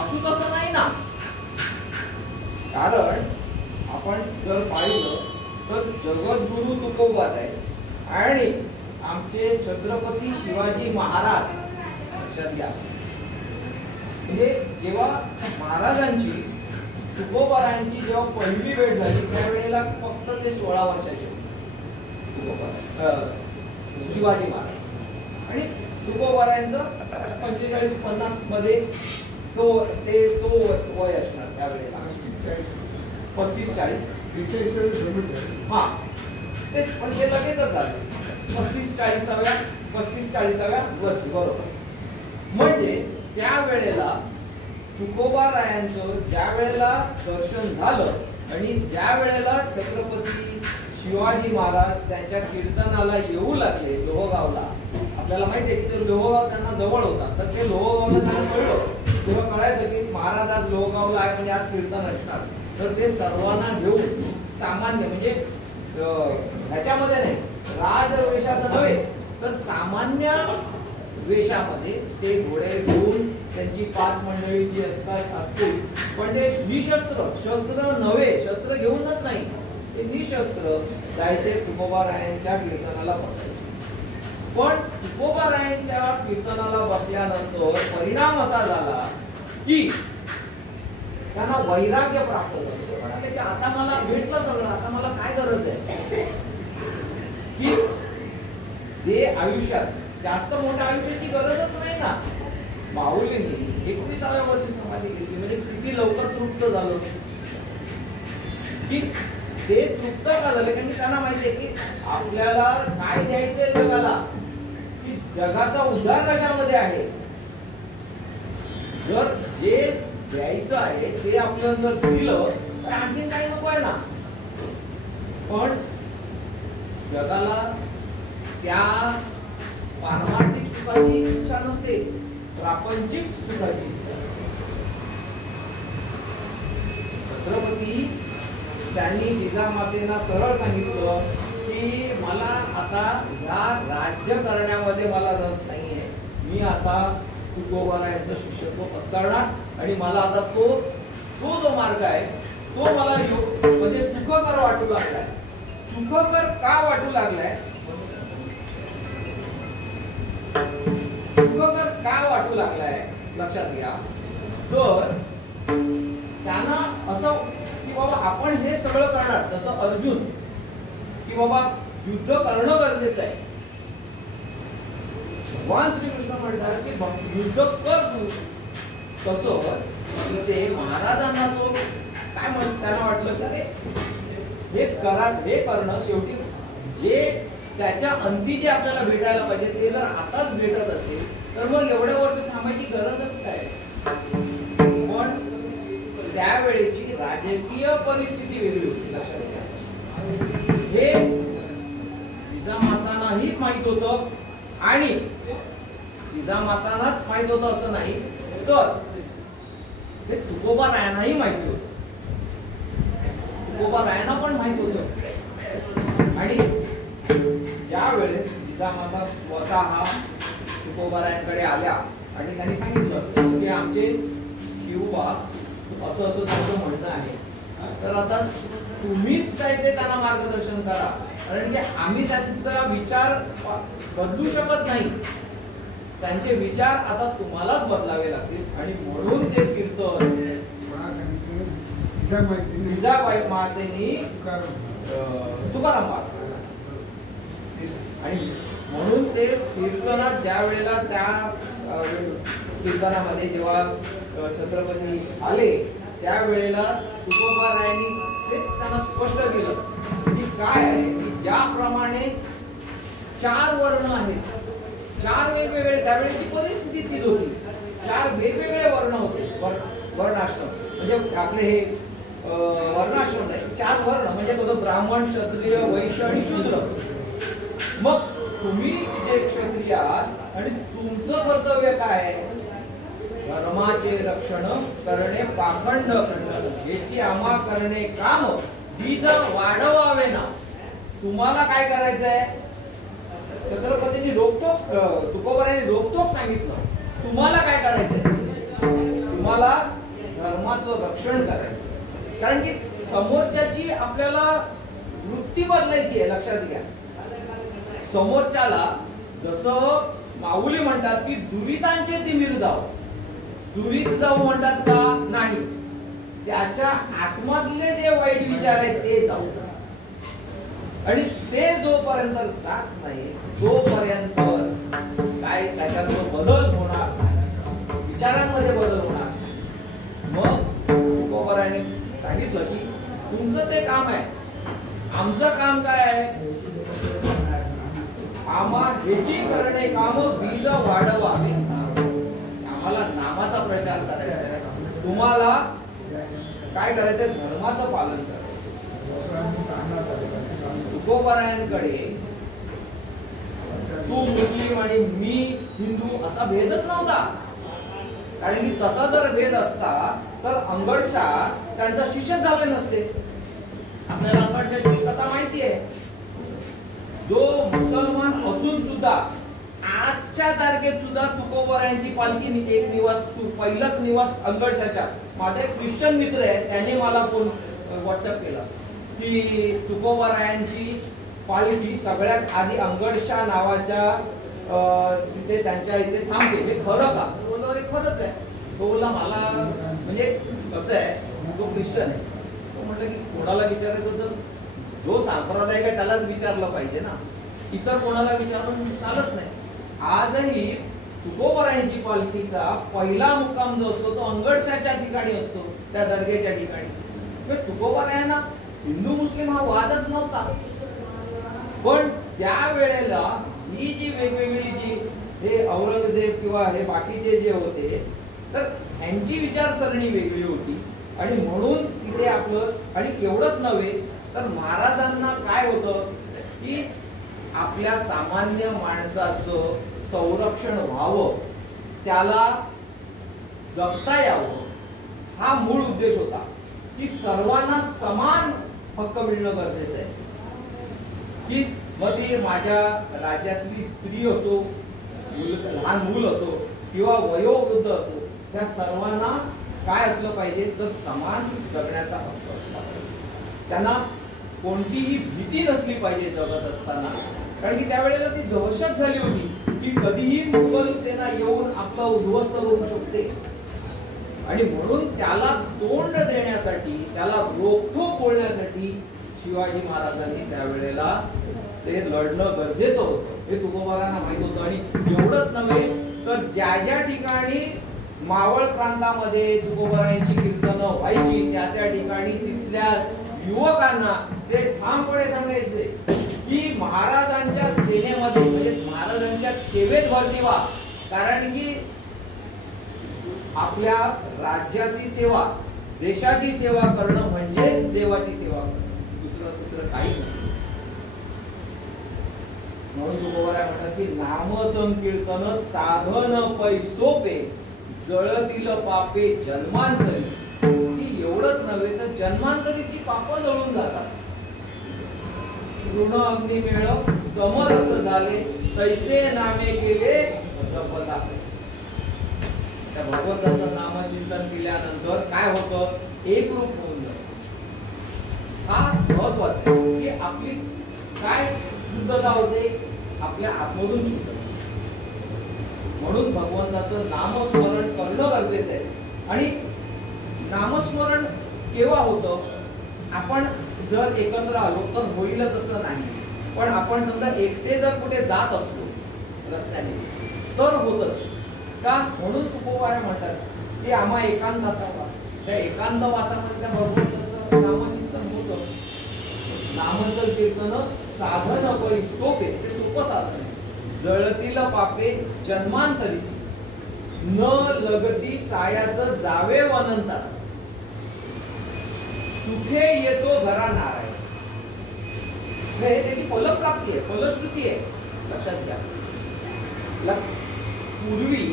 असू तसं नाही ना. कारण आपण जर पाहिलं तर जगद्गुरु तुकोबा आहे आणि आमचे छत्रपती शिवाजी महाराज लक्षात घ्या. म्हणजे जेव्हा महाराजांची तुकोबारायांची जेव्हा पहिली भेट झाली त्यावेळेला फक्त ते 16 वर्षाचे शिवाजी महाराज आणि तुकोबारायांचं 45-50 मध्ये तो वय असणार त्यावेळेला 35-40 हा तेच. पण ते लगेचच झालं 35-40व्या वर्षी बरोबर. म्हणजे त्यावेळेला तुकोबारायांचं ज्या वेळेला दर्शन झालं आणि ज्या वेळेला छत्रपती शिवाजी महाराज त्यांच्या कीर्तनाला येऊ लागले लोहगावला. आपल्याला माहिती आहे की लोहगाव त्यांना जवळ होता, तर ते लोहगावला त्यांना कळलं. तेव्हा कळायचं की महाराज आज लोहगावला आहे म्हणजे आज कीर्तन असणार. तर ते सर्वांना घेऊन सामान्य म्हणजे ह्याच्यामध्ये नाही राजवेशात नव्हे तर सामान्य वेशामध्ये ते घोडे घेऊन त्यांची 5 मंडळी जी असते पण ते निशस्त्र, शस्त्र नव्हे, शस्त्र घेऊनच नाही, ते निशस्त्र जायचे तुकोबारायांच्या कीर्तनाला बसायचे. पण तुकोबारायांच्या कीर्तनाला बसल्यानंतर परिणाम असा झाला की त्यांना वैराग्य प्राप्त झालं. म्हणाले की आता मला भेटलं सगळं, आता मला काय गरज आहे की जे आयुष्यात जास्त मोठ्या आयुष्याची गरजच नाही ना. माऊलींनी 21व्या वर्षी समाधी घेतली म्हणजे किती लवकर तृप्त झालो की ते तृप्त का झाले, कारण की त्यांना माहिती आहे की आपल्याला काय द्यायचंय जगाला, की जगाचा उद्धार कशामध्ये आहे. जर जे द्यायचं आहे ते आपल्याला जर दिलं तर आणखीन काही नको आहे ना. पण जगाला त्या पारमार्थिक सुखाची इच्छा नसते, प्रापंचिक सुखाची इच्छा. छत्रपती त्यांनी जिजामातेला सरळ सांगितलं की मला आता या राज्य करण्यामध्ये मला रस नाहीये, मी आता तुकोबारायांचं शिष्यत्व पत्करणार आणि मला आता तो जो मार्ग आहे तो मला म्हणजे सुखकर वाटू लागलाय. सुखकर का वाटू लागलाय, सुखकर का वाटू लागलाय लक्षात घ्या. तर त्यांना असं की बाबा आपण हे सगळं करणार, जसं अर्जुन की बाबा युद्ध करणं गरजेचं आहे. भगवान श्रीकृष्ण म्हणतात की युद्ध कर तू. तसंच ते महाराजांना तो काय त्यांना वाटलं की हे करणं शेवटी जे त्याच्या अंती जे आपल्याला भेटायला पाहिजे ते जर आताच भेटत असेल तर मग एवढ्या वर्ष थांबायची गरजच काय. पण त्यावेळेची राजकीय परिस्थिती वेगळी होती लक्षात घ्या. हे जिजामातांनाही माहित होतं आणि जिजामातांनाच माहित होतं असं नाही, तर हे तुकोबारायांनाही माहिती होतं. तुकोबारायांना पण माहित होतं. आणि ज्या वेळेस जिजामाता स्वतः तुकोबारायांकडे आल्या आणि त्यांनी सांगितलं की आमचे शिवबा असं असं त्यांचं म्हणणं आहे, तर आता तुम्हीच काय ते त्यांना मार्गदर्शन करा, कारण की आम्ही त्यांचा विचार बदलू शकत नाही. त्यांचे विचार आता तुम्हालाच बदलावे लागतील आणि म्हणून ते कीर्तन जिजाबाई मातेनी तुकाराम महाराज आणि म्हणून ते कीर्तनात ज्या वेळेला त्या कीर्तनामध्ये जेव्हा छत्रपती आले त्यावेळेला तुकोबारायांनी तेच त्यांना स्पष्ट केलं की काय आहे की ज्याप्रमाणे 4 वर्ण आहेत, 4 वेगवेगळे त्यावेळेची परिस्थिती ती होती. 4 वेगवेगळे वर्ण होते. वर्णाश्रम म्हणजे आपले हे वर्णाश्रम नाही, 4 वर्ण म्हणजे बघा ब्राह्मण, क्षत्रिय, वैश्य आणि शूद्र. मग तुम्ही जे क्षत्रिय आहात आणि तुमचं कर्तव्य काय आहे, धर्माचे रक्षण करणे, पाखंड याची आम्हा करणे काम, बीज वाढवावे ना. तुम्हाला काय करायचंय, छत्रपतींनी रोखोक तुकोबारायांनी रोखोक सांगितलं तुम्हाला काय करायचंय, तुम्हाला धर्माचं रक्षण करायचं. कारण की समोरच्याची आपल्याला वृत्ती बदलायची आहे लक्षात घ्या. समोरच्याला जसं माऊली म्हणतात की दुरितांचे तिमिर जाव, दुरीत जाऊ म्हणतात का नाही, त्याच्या आत्मातले जे वाईट विचार आहेत ते जाऊ. आणि ते जोपर्यंत जात नाही तोपर्यंत काय त्याच्यात बदल होणार नाही, विचारांमध्ये बदल होणार नाही. मग तुकोबारायांनी सांगितलं की तुमचं ते काम आहे, आमचं काम काय आहे, आम्हा ह्याची करणे काम बीज वाढवावे. आम्हाला नामाचा प्रचार करायचा आहे, तुम्हाला काय करायचंय, धर्माचं पालन करायचं. तुकोबारायांकडे तू मुस्लिम आणि मी हिंदू असा भेदच नव्हता. कारण की तसा जर भेद असता तर अंगडशाह त्यांचा शिष्य झाले नसते. आपल्याला अंगडशाची कथा माहिती आहे. जो मुसलमान असून सुद्धा आजच्या तारखेत सुद्धा तुकोबारायांची पालखी एक निवास पहिलाच निवास अंगडशाच्या. माझे ख्रिश्चन मित्र आहे, त्याने मला फोन व्हॉट्सअप केला की तुकोबारायांची पालखी सगळ्यात आधी अंगडशा नावाच्या तिथे त्यांच्या इथे थांबते. हे खरं का? बोललो अरे खरंच आहे. तो बोलला मला म्हणजे कसं आहे, तो ख्रिश्चन आहे. तो म्हटलं की कोणाला विचारायचं तर जो सांप्रदायिक आहे त्यालाच विचारलं पाहिजे ना, इतर कोणाला विचारून चालत नाही. आजही तुकोबारायांची पालखीचा पहिला मुक्काम जो असतो तो अंगडशाच्या ठिकाणी असतो, त्या दर्ग्याच्या ठिकाणी. तुकोबारायांना हिंदू मुस्लिम हा वादच नव्हता, पण त्यावेळेला ही जी वेगवेगळी जी हे औरंगजेब किंवा हे बाकीचे जे होते तर ह्यांची विचारसरणी वेगळी होती आणि म्हणून तिथे आपलं, आणि एवढंच नव्हे तर महाराजांना काय होतं की आपल्या सामान्य माणसाचं संरक्षण व्हावं, त्याला जगता यावं, हा मूळ उद्देश होता की सर्वांना समान हक्क मिळणं गरजेचं आहे. की मग ती माझ्या राज्यातली स्त्री असो, लहान मूल असो किंवा वयोवृद्ध असो, त्या सर्वांना काय असलं पाहिजे तर समान जगण्याचा हक्क असला पाहिजे. त्यांना कोणतीही भीती नसली पाहिजे जगत असताना, कारण की त्यावेळेला ती दहशत झाली होती की कधीही मुघल सेना येऊन आपला उद्ध्वस्त करू शकते. आणि म्हणून त्याला तोंड देण्यासाठी, त्याला रोखठोक बोलण्यासाठी शिवाजी महाराजांनी त्यावेळेला ते लढणं गरजेचं होतं, हे तुकोबारांना माहित होतं. आणि एवढंच नव्हे तर ज्या ज्या ठिकाणी मावळ प्रांतामध्ये तुकोबारायांची कीर्तनं व्हायची त्या त्या ठिकाणी तिथल्या युवकांना ते ठामपणे सांगायचे की महाराजांच्या सेनेमध्ये म्हणजे महाराजांच्या सेवेत भरती व्हा, कारण की आपल्या राज्याची सेवा, देशाची सेवा करणं म्हणजेच देवाची सेवा करणं, दुसरं काही नसतं. म्हणून तुकोबाराय म्हणतात की नाम संकीर्तन साधन पै सोपे, जळतील पापे जन्मांतरी. की एवढंच नव्हे तर जन्मांतरीची पापं जळून जातात. ऋण अग्नी मेळ समरस झाले, तैसे नामे केले जपता. त्या भगवंताचं नामचिंतन केल्यानंतर काय होतं, एक रूप होऊन जातं. हा महत्वाचा आहे की आपली काय शुद्धता होते, आपल्या आतमधून शुद्धता. म्हणून भगवंताचं नामस्मरण करणं गरजेचं आहे. आणि नामस्मरण केव्हा होतं, आपण जर एकत्र आलो तर होईलच असं नाही, पण आपण समजा एकटे जर कुठे जात असतो रस्त्याने तर होतं का. म्हणून तुकोबाराय म्हणतात की आम्हा एकांताचा वास, त्या एकांत वासामध्ये त्या भगवंताचं नामचिंतन होतं. नामचं कीर्तन साधन पै सोपे, ते सोपं साधन. जळतील पापे जन्मांतरी, न लगती सायाचं जावे अनंता, सुखे येतो घरा नारायण. हे त्याची फलप्राप्ती आहे, फलश्रुती आहे, लक्षात घ्या. पूर्वी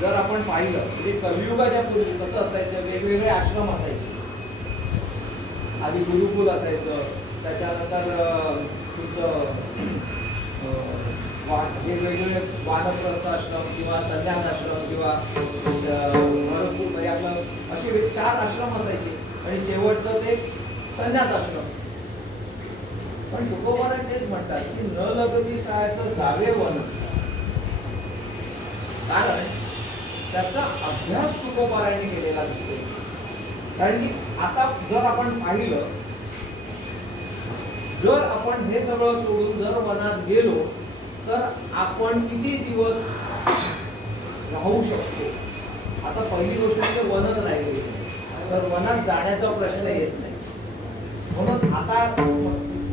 जर आपण पाहिलं म्हणजे कलियुगाच्या पूर्वी कसं असायचं, वेगवेगळे आश्रम असायचे. आधी गुरुकुल असायचं, त्याच्यानंतर वेगवेगळे वानप्रस्थ आश्रम किंवा संन्यास आश्रम किंवा आपलं असे 4 आश्रम असायचे आणि शेवटचं ते संन्यास आश्रम. पण तुकोबाराय तेच म्हणतात की न लगती सायाचं जावे वन, कारण त्याचा अभ्यास तुकोबारायांनी केलेला दिसतोय. कारण की आता जर आपण पाहिलं, जर आपण हे सगळं सोडून जर वनात गेलो तर आपण किती दिवस राहू शकतो. आता पहिली गोष्ट म्हणजे वनच राहिली, तर वनात जाण्याचा प्रश्न येत नाही. म्हणून आता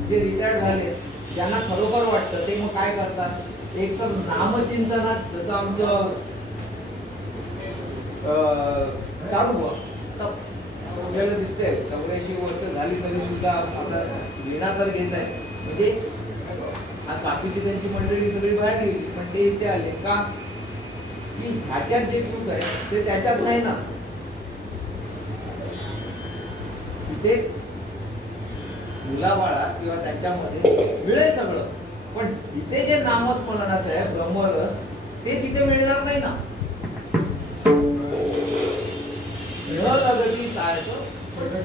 जे रिटायर्ड झाले ज्यांना खरोखर वाटतं ते मग काय करतात, एक तर नामचिंतनात, जसं आमचं चालू आपल्याला दिसतंय 84 वर्ष झाली तरी सुद्धा आता विणा तर घेत आहे. म्हणजे बाकीची त्यांची मंडळी सगळी बाहेर गेली, पण ते इथे आले का की ह्याच्यात जे सुख आहे ते त्याच्यात नाही ना. तिथे मुलाबाळात किंवा त्यांच्यामध्ये मिळेल सगळं, पण इथे जे नामस्मरणाचं आहे ब्रह्मरस ते तिथे मिळणार नाही ना. लगती सायचं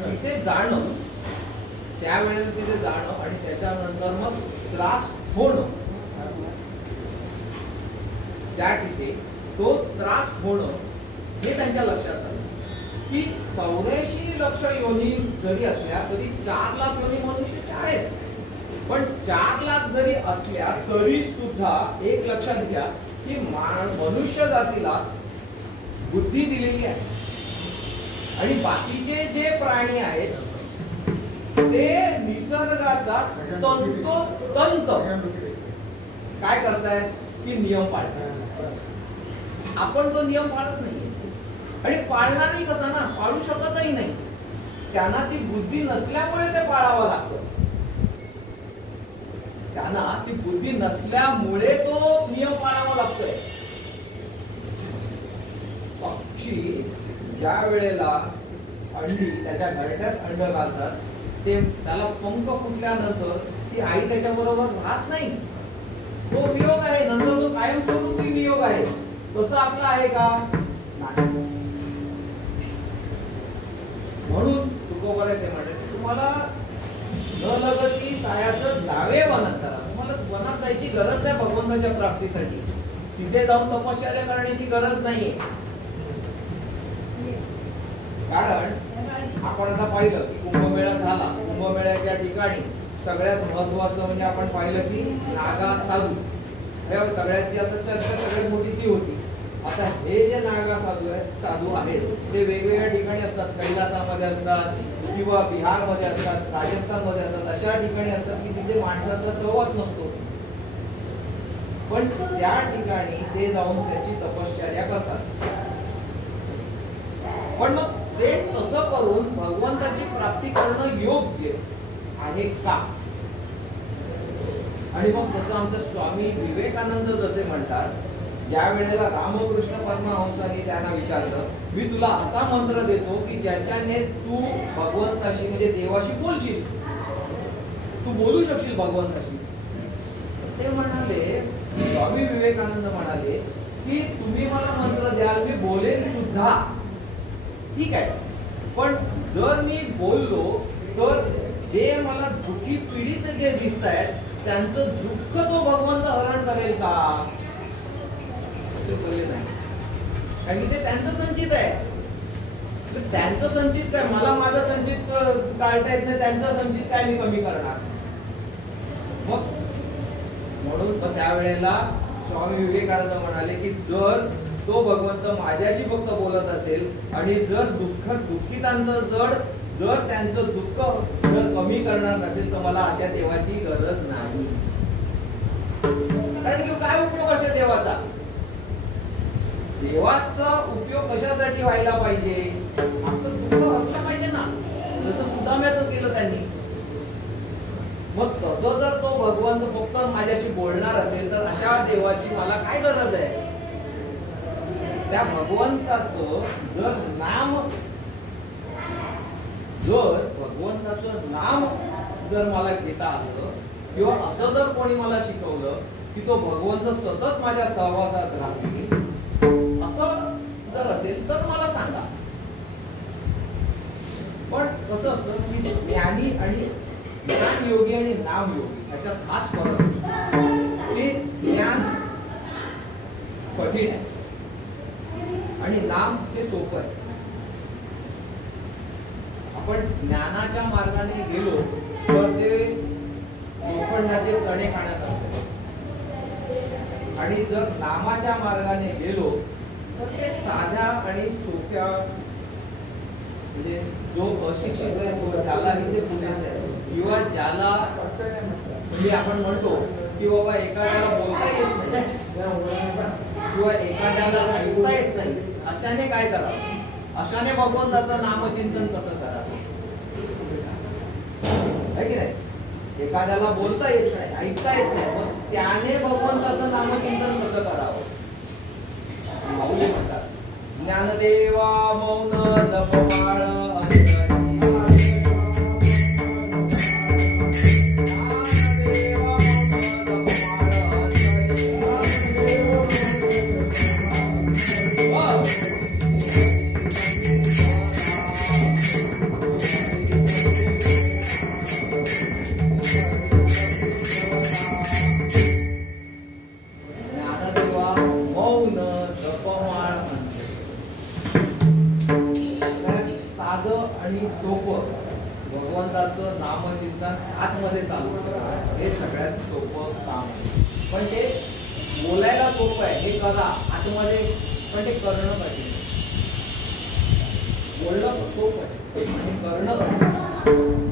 तिथे जाणं, त्यावेळेला तिथे जाणं आणि त्याच्यानंतर मग त्रास होणं, त्या तिथे तो त्रास होणं हे त्यांच्या लक्षात आलं की 84 लक्ष योनी जरी असल्या तरी 4 लाख योनी मनुष्याच्या आहेत. पण 4 लाख जरी असल्या तरी सुद्धा एक लक्षात घ्या की मनुष्य जातीला बुद्धी दिलेली आहे आणि बाकीचे जे प्राणी आहेत ते निसर्गाचा तंतोतंत काय करतायत की नियम पाळतात. आपण तो नियम पाळत नाही आणि पाळणारही कसा ना, पाळू शकतही नाही. त्यांना ती बुद्धी नसल्यामुळे ते पाळावं लागतं. त्यांना ती बुद्धी नसल्यामुळे तो नियम पाळावा लागतोय. पक्षी ज्या वेळेला अंडी त्याच्या घरट्यात अंड घालतात ते त्याला पंख फुटल्यानंतर ती आई त्याच्या बरोबर राहत नाही. तो वियोग आहे, नंतर तो कायमस्वरूपी वियोग आहे. तसं आपला आहे का? नाही. म्हणून तुकोबाला ते म्हणतात की तुम्हाला न लगती सायाचं जावे वनात करा. तुम्हाला वनात जायची गरज नाही भगवंताच्या प्राप्तीसाठी. तिथे जाऊन तपश्चर्या करण्याची गरज नाहीये. कारण आपण आता पाहिलं की कुंभमेळा झाला. कुंभमेळ्याच्या ठिकाणी सगळ्यात महत्वाचं म्हणजे आपण पाहिलं की नागा साधू हे सगळ्याची आता चर्चा सगळ्यात मोठी ती होती. आता हे जे नागा साधू आहेत ते वेगवेगळ्या ठिकाणी असतात. कैलासामध्ये असतात किंवा बिहारमध्ये असतात, राजस्थानमध्ये असतात. अशा ठिकाणी असतात की तिथे माणसाचा सहवास नसतो, पण त्या ठिकाणी ते जाऊन त्याची तपश्चर्या करतात. पण मग ते तसं करून भगवंताची प्राप्ती करणं योग्य आहे का? आणि मग तसं आमचे स्वामी विवेकानंद जसे म्हणतात, ज्या वेळेला रामकृष्ण परमहंसांनी त्यांना विचारलं मी तुला असा मंत्र देतो की ज्याच्याने तू भगवंताशी म्हणजे देवाशी बोलशील, तू बोलू शकशील भगवंताशी. ते म्हणाले, स्वामी विवेकानंद म्हणाले की तुम्ही मला मंत्र द्याल मी बोलेन सुद्धा, ठीक आहे, पण जर मी बोललो तर जे मला दुःखी पीडित जे दिसत आहेत त्यांचं दुःख तो भगवंत हरण करेल का? नाही, कारण की ते त्यांचं संचित आहे. त्यांचं संचित काय, मला माझं संचित टाळता येत नाही, त्यांचं संचित काय मी कमी करणार. मग म्हणून त्यावेळेला स्वामी विवेकानंद म्हणाले की जर तो भगवंत माझ्याशी फक्त बोलत असेल आणि जर दुःखितांचं जर त्यांचं दुःख जर कमी करणार नसेल तर मला अशा देवाची गरज नाही. कारण की काय उपयोग अशा देवाचा? देवाचा उपयोग कशासाठी व्हायला पाहिजे? आपलं दुःख हरलं पाहिजे ना, जसं सुदाम्याचं केलं त्यांनी. मग तसं जर तो भगवंत फक्त माझ्याशी बोलणार असेल तर अशा देवाची मला काय गरज आहे? त्या भगवंताचं भगवंताचं नाम जर मला घेता आलं किंवा असं जर कोणी मला शिकवलं की तो भगवंत सतत माझ्या सहवासात राहील असं जर असेल तर मला सांगा. पण कसं असतं की ज्ञानी आणि ज्ञान योगी आणि नाम योगी याच्यात हाच फरक. ते ज्ञान कठीण आहे आणि नाम हे सोपं आहे. आपण ज्ञानाच्या मार्गाने गेलो तर ते लोखंडाचे चणे खाण्यासारखे, आणि जर नामाच्या मार्गाने गेलो तर ते साध्या आणि सोप्या, म्हणजे जो अशिक्षित आहे तो त्यालाही ते पुण्याचं आहे, किंवा ज्याला म्हणजे आपण म्हणतो की बाबा एखाद्याला बोलता येत नाही किंवा एखाद्याला ऐकता येत नाही, अशाने काय करावं? अशाने भगवंताचं नामचिंतन कसं करावं? आहे की नाही? एखाद्याला बोलता येत नाही, ऐकता येत नाही, मग त्याने भगवंताचं नामचिंतन कसं करावं? माऊली म्हणतात, ज्ञानदेवा मौन जपमाळ भगवंताचं नामचिंतन आतमध्ये चालू हे सगळ्यात सोपं काम आहे. पण ते बोलायला सोपं आहे, हे करा आतमध्ये, पण ते करणं पाहिजे. बोलणं सोपं आहे आणि करणं पाहिजे,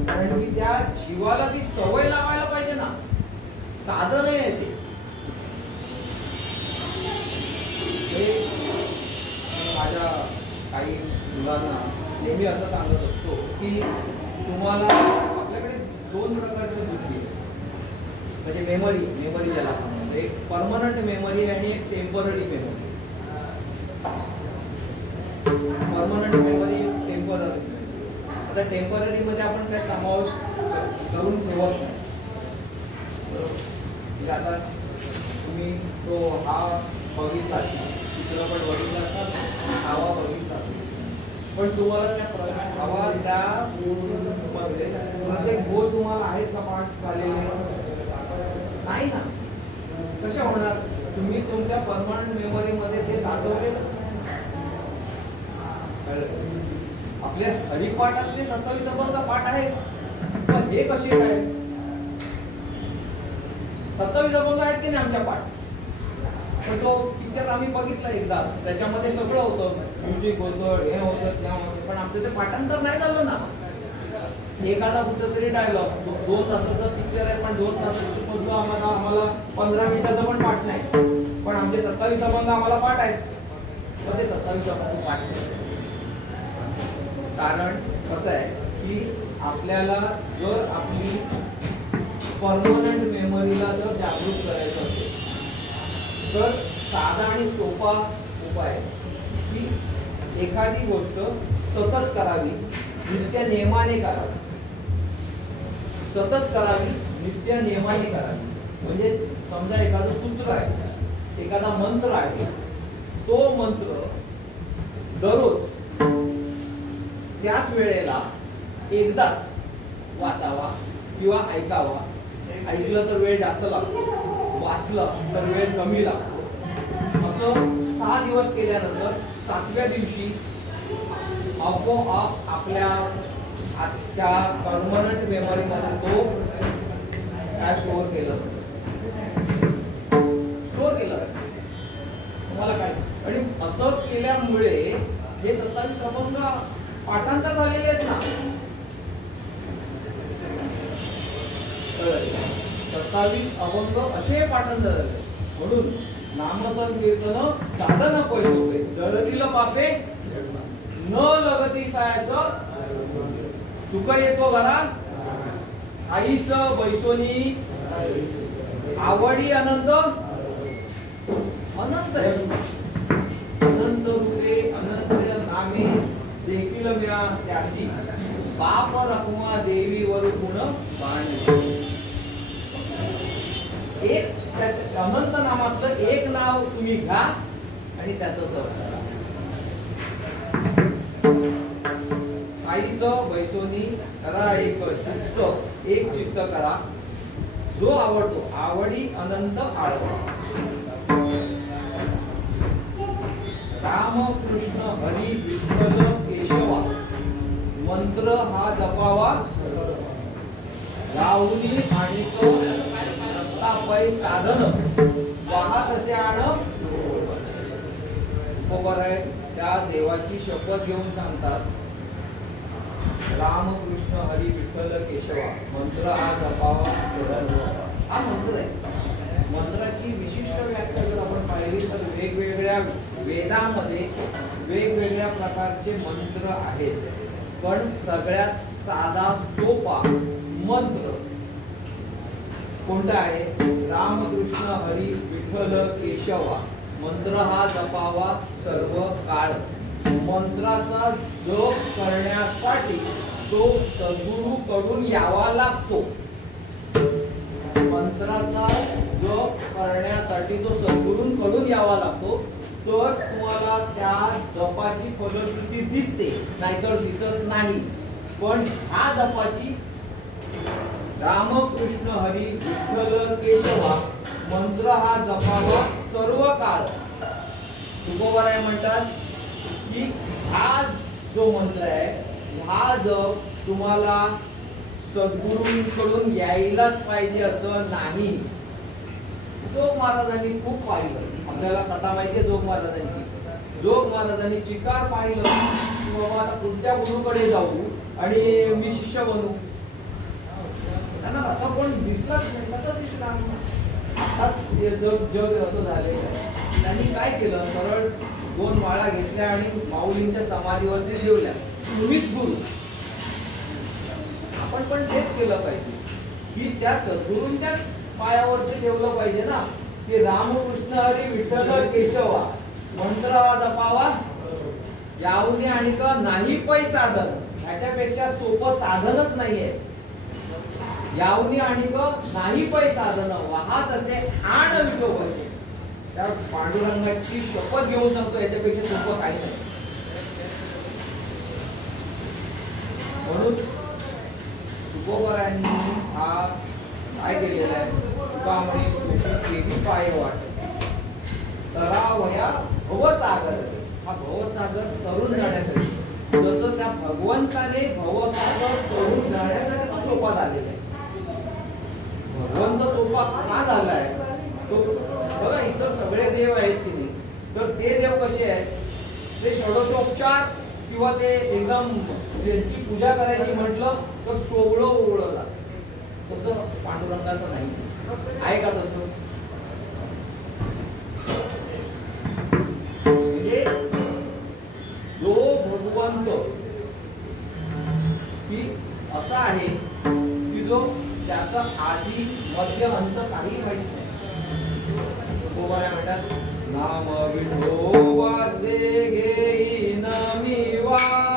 कारण की त्या जीवाला ती सवय लावायला पाहिजे ना. साधन आहे ते. माझ्या काही मुलांना नेहमी असं सांगत असतो की तुम्हाला आपल्याकडे 2 प्रकारची बुद्धी आहे, म्हणजे मेमरी ज्याला म्हणतो, एक परमनंट मेमरी आणि एक temporary memory. Permanent memory, temporary memory. आता टेम्पररी मध्ये आपण काय समावेश करून ठेवत नाही. बरोबर. आता तुम्ही तो हा बघितला, चित्रपट बघितला असता, हवा बघितला, पण तुम्हाला त्या हवा त्या प्रत्येक गोल तुम्हाला आहेत का पाठ झालेले नाही ना. कशा होणार? तुम्ही तुमच्या परमनंट मेमरी मध्ये ते साठवलेलं. आपल्या हरिपाठातले 27 अभंग पाठ आहेत, पण हे कसे काय 27 अभंग आहेत की नाही आमच्या पाठ? पण तो पिक्चर आम्ही बघितला एकदा, त्याच्यामध्ये सगळं होतं, म्युझिक होतं, हे होतं, त्या होतं, पण आमचं ते पाठांतर नाही झालं ना. एखादा कुठचा तरी डायलॉग 2 तासाचा पिक्चर आहे, पण 2 तासाचं आम्हाला 15 मिनिटाचं पण पाठ नाही, पण आमचे 27 अभंग आम्हाला पाठ आहेत. पण ते 27 अभंग पाठ नाही. कारण कसं आहे की आपल्याला जर आपली परमनंट मेमरीला जर जागृत करायचं असेल तर साधा आणि सोपा उपाय की एखादी गोष्ट सतत करावी, नित्य नियमाने करावी. सतत करावी, नित्य नियमाने करावी. म्हणजे समजा एखादं सूत्र आहे, एखादा मंत्र आहे, तो मंत्र दररोज त्याच वेळेला एकदाच वाचावा किंवा ऐकावा. ऐकलं तर वेळ जास्त लागतो, वाचलं तर वेळ कमी लागतो. असं 6 दिवस केल्यानंतर 7व्या दिवशी आपोआप आपल्या त्या परमनंट मेमरी मध्ये तो काय स्टोअर केलं तुम्हाला काय. आणि असं केल्यामुळे हे 27 अभंग पाठांतर झालेले आहेत ना. 27 अभंग असे पाठांतर झाले. म्हणून नामसंकीर्तन साधन पैसे दळतील पापे न लगती सायाचं सुख येतो घरा. आईच बैसोनी आवडी अनंत अनंत अनंत रूपे अनंत नामे देखील मिळा त्यासी बाप रखुमा देवी वर गुण बाण. एक अनंत नामातलं एक नाव तुम्ही घ्या आणि त्याचं जप करा. आईचं बैसोनी करा एक चित्त करा. जो आवडतो आवडी अनंत आळवा. राम कृष्ण हरी विठ्ठल केशवा मंत्र हा जपावा. राहुनी आणि तो रस्तापायी साधन वाहत असे आण. बरोबर आहे. त्या देवाची शपथ घेऊन सांगतात, राम कृष्ण हरी विठ्ठल केशवा मंत्र हा जपावा. हा मंत्र आहे. मंत्राची विशिष्ट व्याख्या जर आपण पाहिली तर वेगवेगळ्या वेदामध्ये वेगवेगळ्या प्रकारचे मंत्र आहेत, पण सगळ्यात साधा सोपा मंत्र कोणता आहे? रामकृष्ण हरी विठ्ठल केशवा मंत्र हा जपावा सर्व काळ. मंत्राचा जप करण्यासाठी तो सद्गुरू कडून यावा लागतो. मंत्राचा जप करण्यासाठी तो सद्गुरूंकडून यावा लागतो, तर तुम्हाला त्या जपाची फलश्रुती दिसते, नाहीतर दिसत नाही. पण ह्या जपाची रामकृष्ण हरी विठ्ठल केशवा मंत्र हा जपावा सर्व काळ. तुकोबाराय म्हणतात की हा जो मंत्र आहे हा जप तुम्हाला सद्गुरूंकडून यायलाच पाहिजे असं नाही. जोग महाराजांनी खूप पाहिलं. आपल्याला कथा माहितीये जोग महाराजांची. जोग महाराजांनी चिकार पाहिलं की बाबा आता कोणत्या गुरुकडे जाऊ आणि मी शिष्य बनू. त्यांना असं कोण दिसलाच नाही. कसं दिसला आताच जग असं झालंय. त्यांनी काय केलं, सरळ 2 माळा घेतल्या आणि माऊलींच्या समाधीवरती ठेवल्या. तुम्हीच गुरु. आपण पण तेच केलं पाहिजे की त्या सद्गुरूंच्याच पायावरती ठेवलं पाहिजे ना. की रामकृष्ण हरी विठ्ठल केशवा मंत्रावा जपावा यावने आणि का नाही पै साधन. याच्यापेक्षा सोपं साधनच नाहीये. यावने आणि का नाही पै साधन वाहत असे आण विठोबाचे. त्या पांडुरंगाची शपथ घेऊन सांगतो याच्यापेक्षा सोपं काही नाही. म्हणून तुकोबारायांनी हा काय केलेला आहे, तुका म्हणे केली पाय वाट तरावया भवसागर. हा भवसागर तरुण जाण्यासाठी, जसं त्या भगवंताने भवसागर तरुण जाण्यासाठी तो सोपा झालेला आहे. भगवंत सोपा का झालाय तो बघा. इतर सगळे देव आहेत की नाही, तर ते देव कसे आहेत, ते षोडशोपचार किंवा ते एकदम त्यांची पूजा करायची म्हटलं तर सोवळं ओवळं जातं. तसं पांडुरंगाचं नाही आहे का तसं. म्हणजे जो भगवंत की असा आहे की जो त्याचा आधी मध्य अंत काही माहित नाही. म्हणतात नाम विठोबाचे घेईन मी वाचे.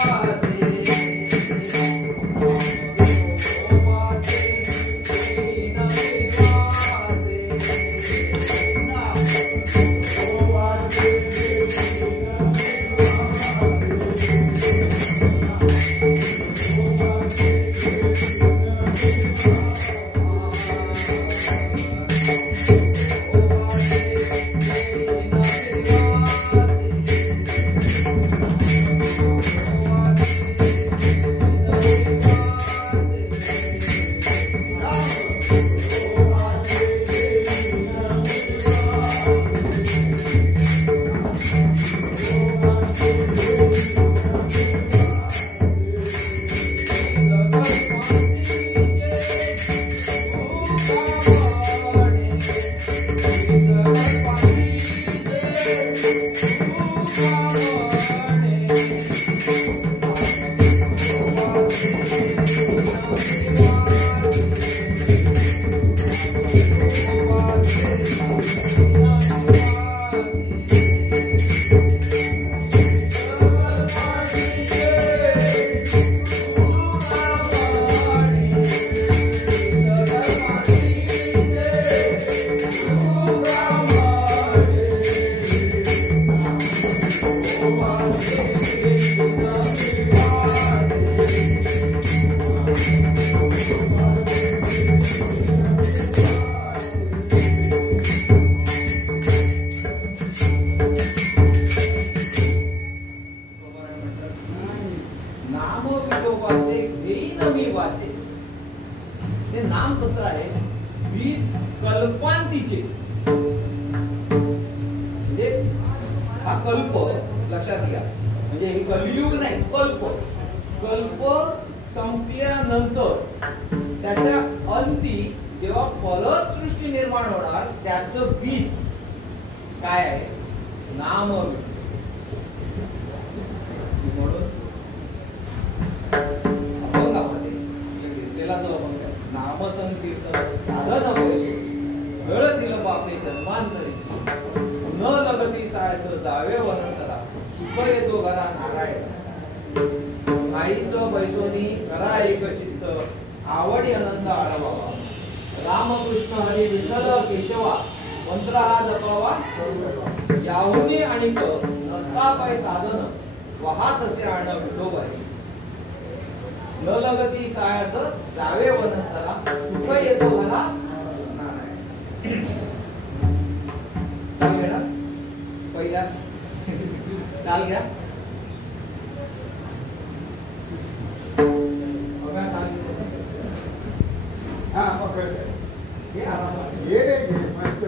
ये रे मस्त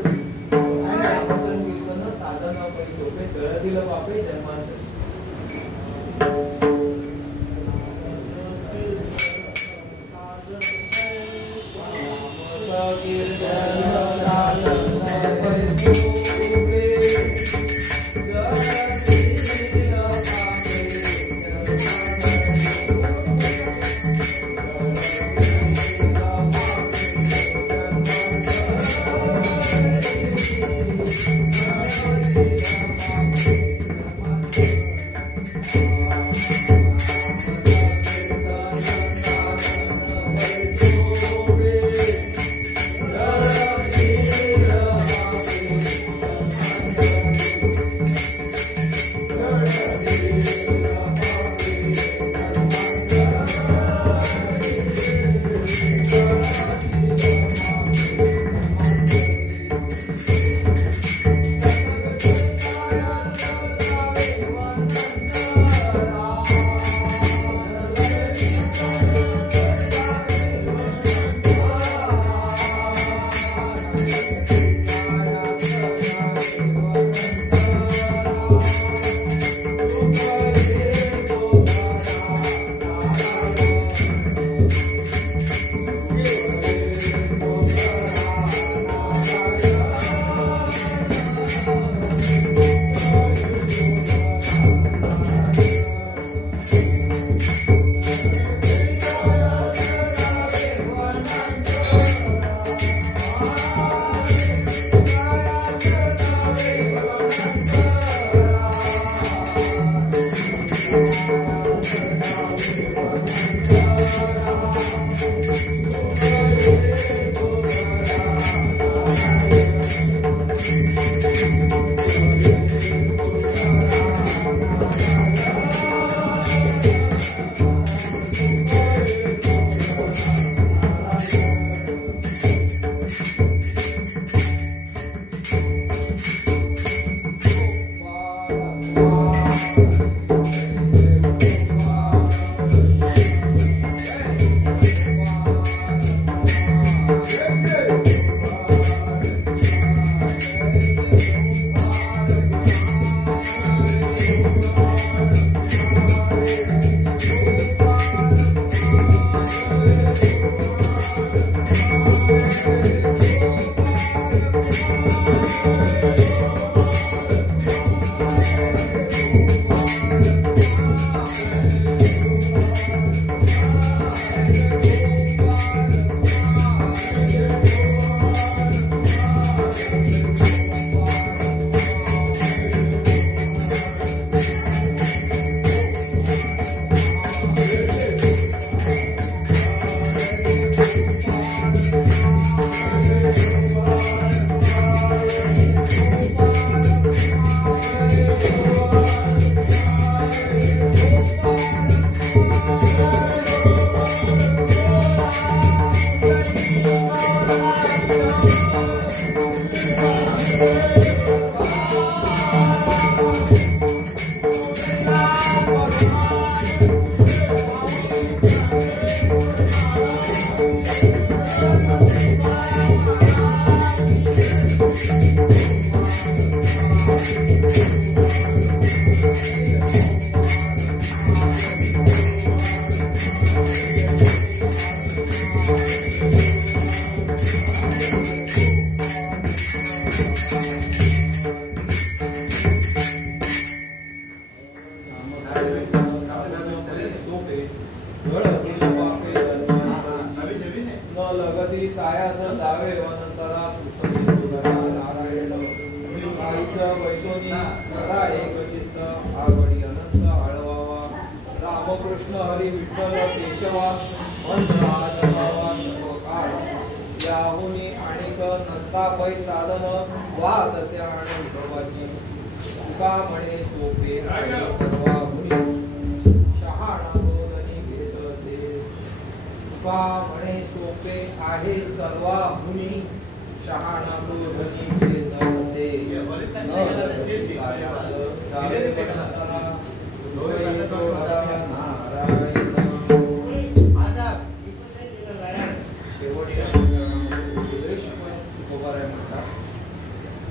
सोपे गळतील बापे जन्मांतरी.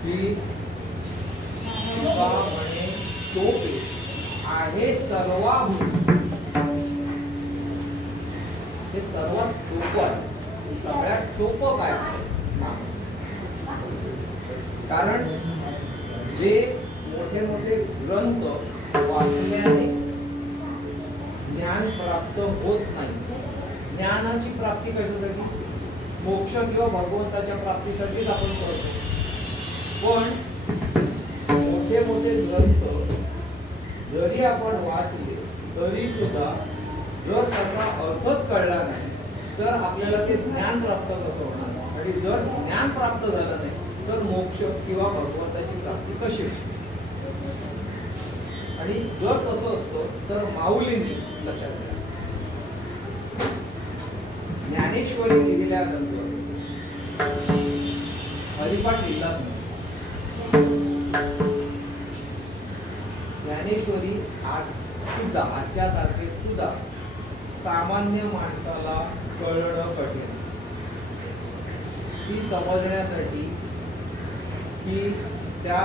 की सोपं काय कारण जे मोठे मोठे ग्रंथ वाचल्याने ज्ञान प्राप्त होत नाही. ज्ञानाची प्राप्ती कशासाठी? मोक्ष किंवा भगवंताच्या प्राप्तीसाठीच आपण करतो. पण मोठे मोठे ग्रंथ जरी आपण वाचले तरी सुद्धा जर त्याचा अर्थच कळला नाही तर आपल्याला ते ज्ञान प्राप्त कसं होणार? आणि जर ज्ञान प्राप्त झालं नाही तर मोक्ष किंवा भगवंताची प्राप्ती कशी होईल? आणि जर तसं असतं तर माऊलींनी लक्षात घ्या ज्ञानेश्वरी लिहिल्यानंतर हरिपाठ लिहिलाच नाही. ज्ञानेश्वरी आज सुद्धा आजच्या तारखेत सुद्धा सामान्य माणसाला कळणं कठीण. ती समजण्यासाठी की त्या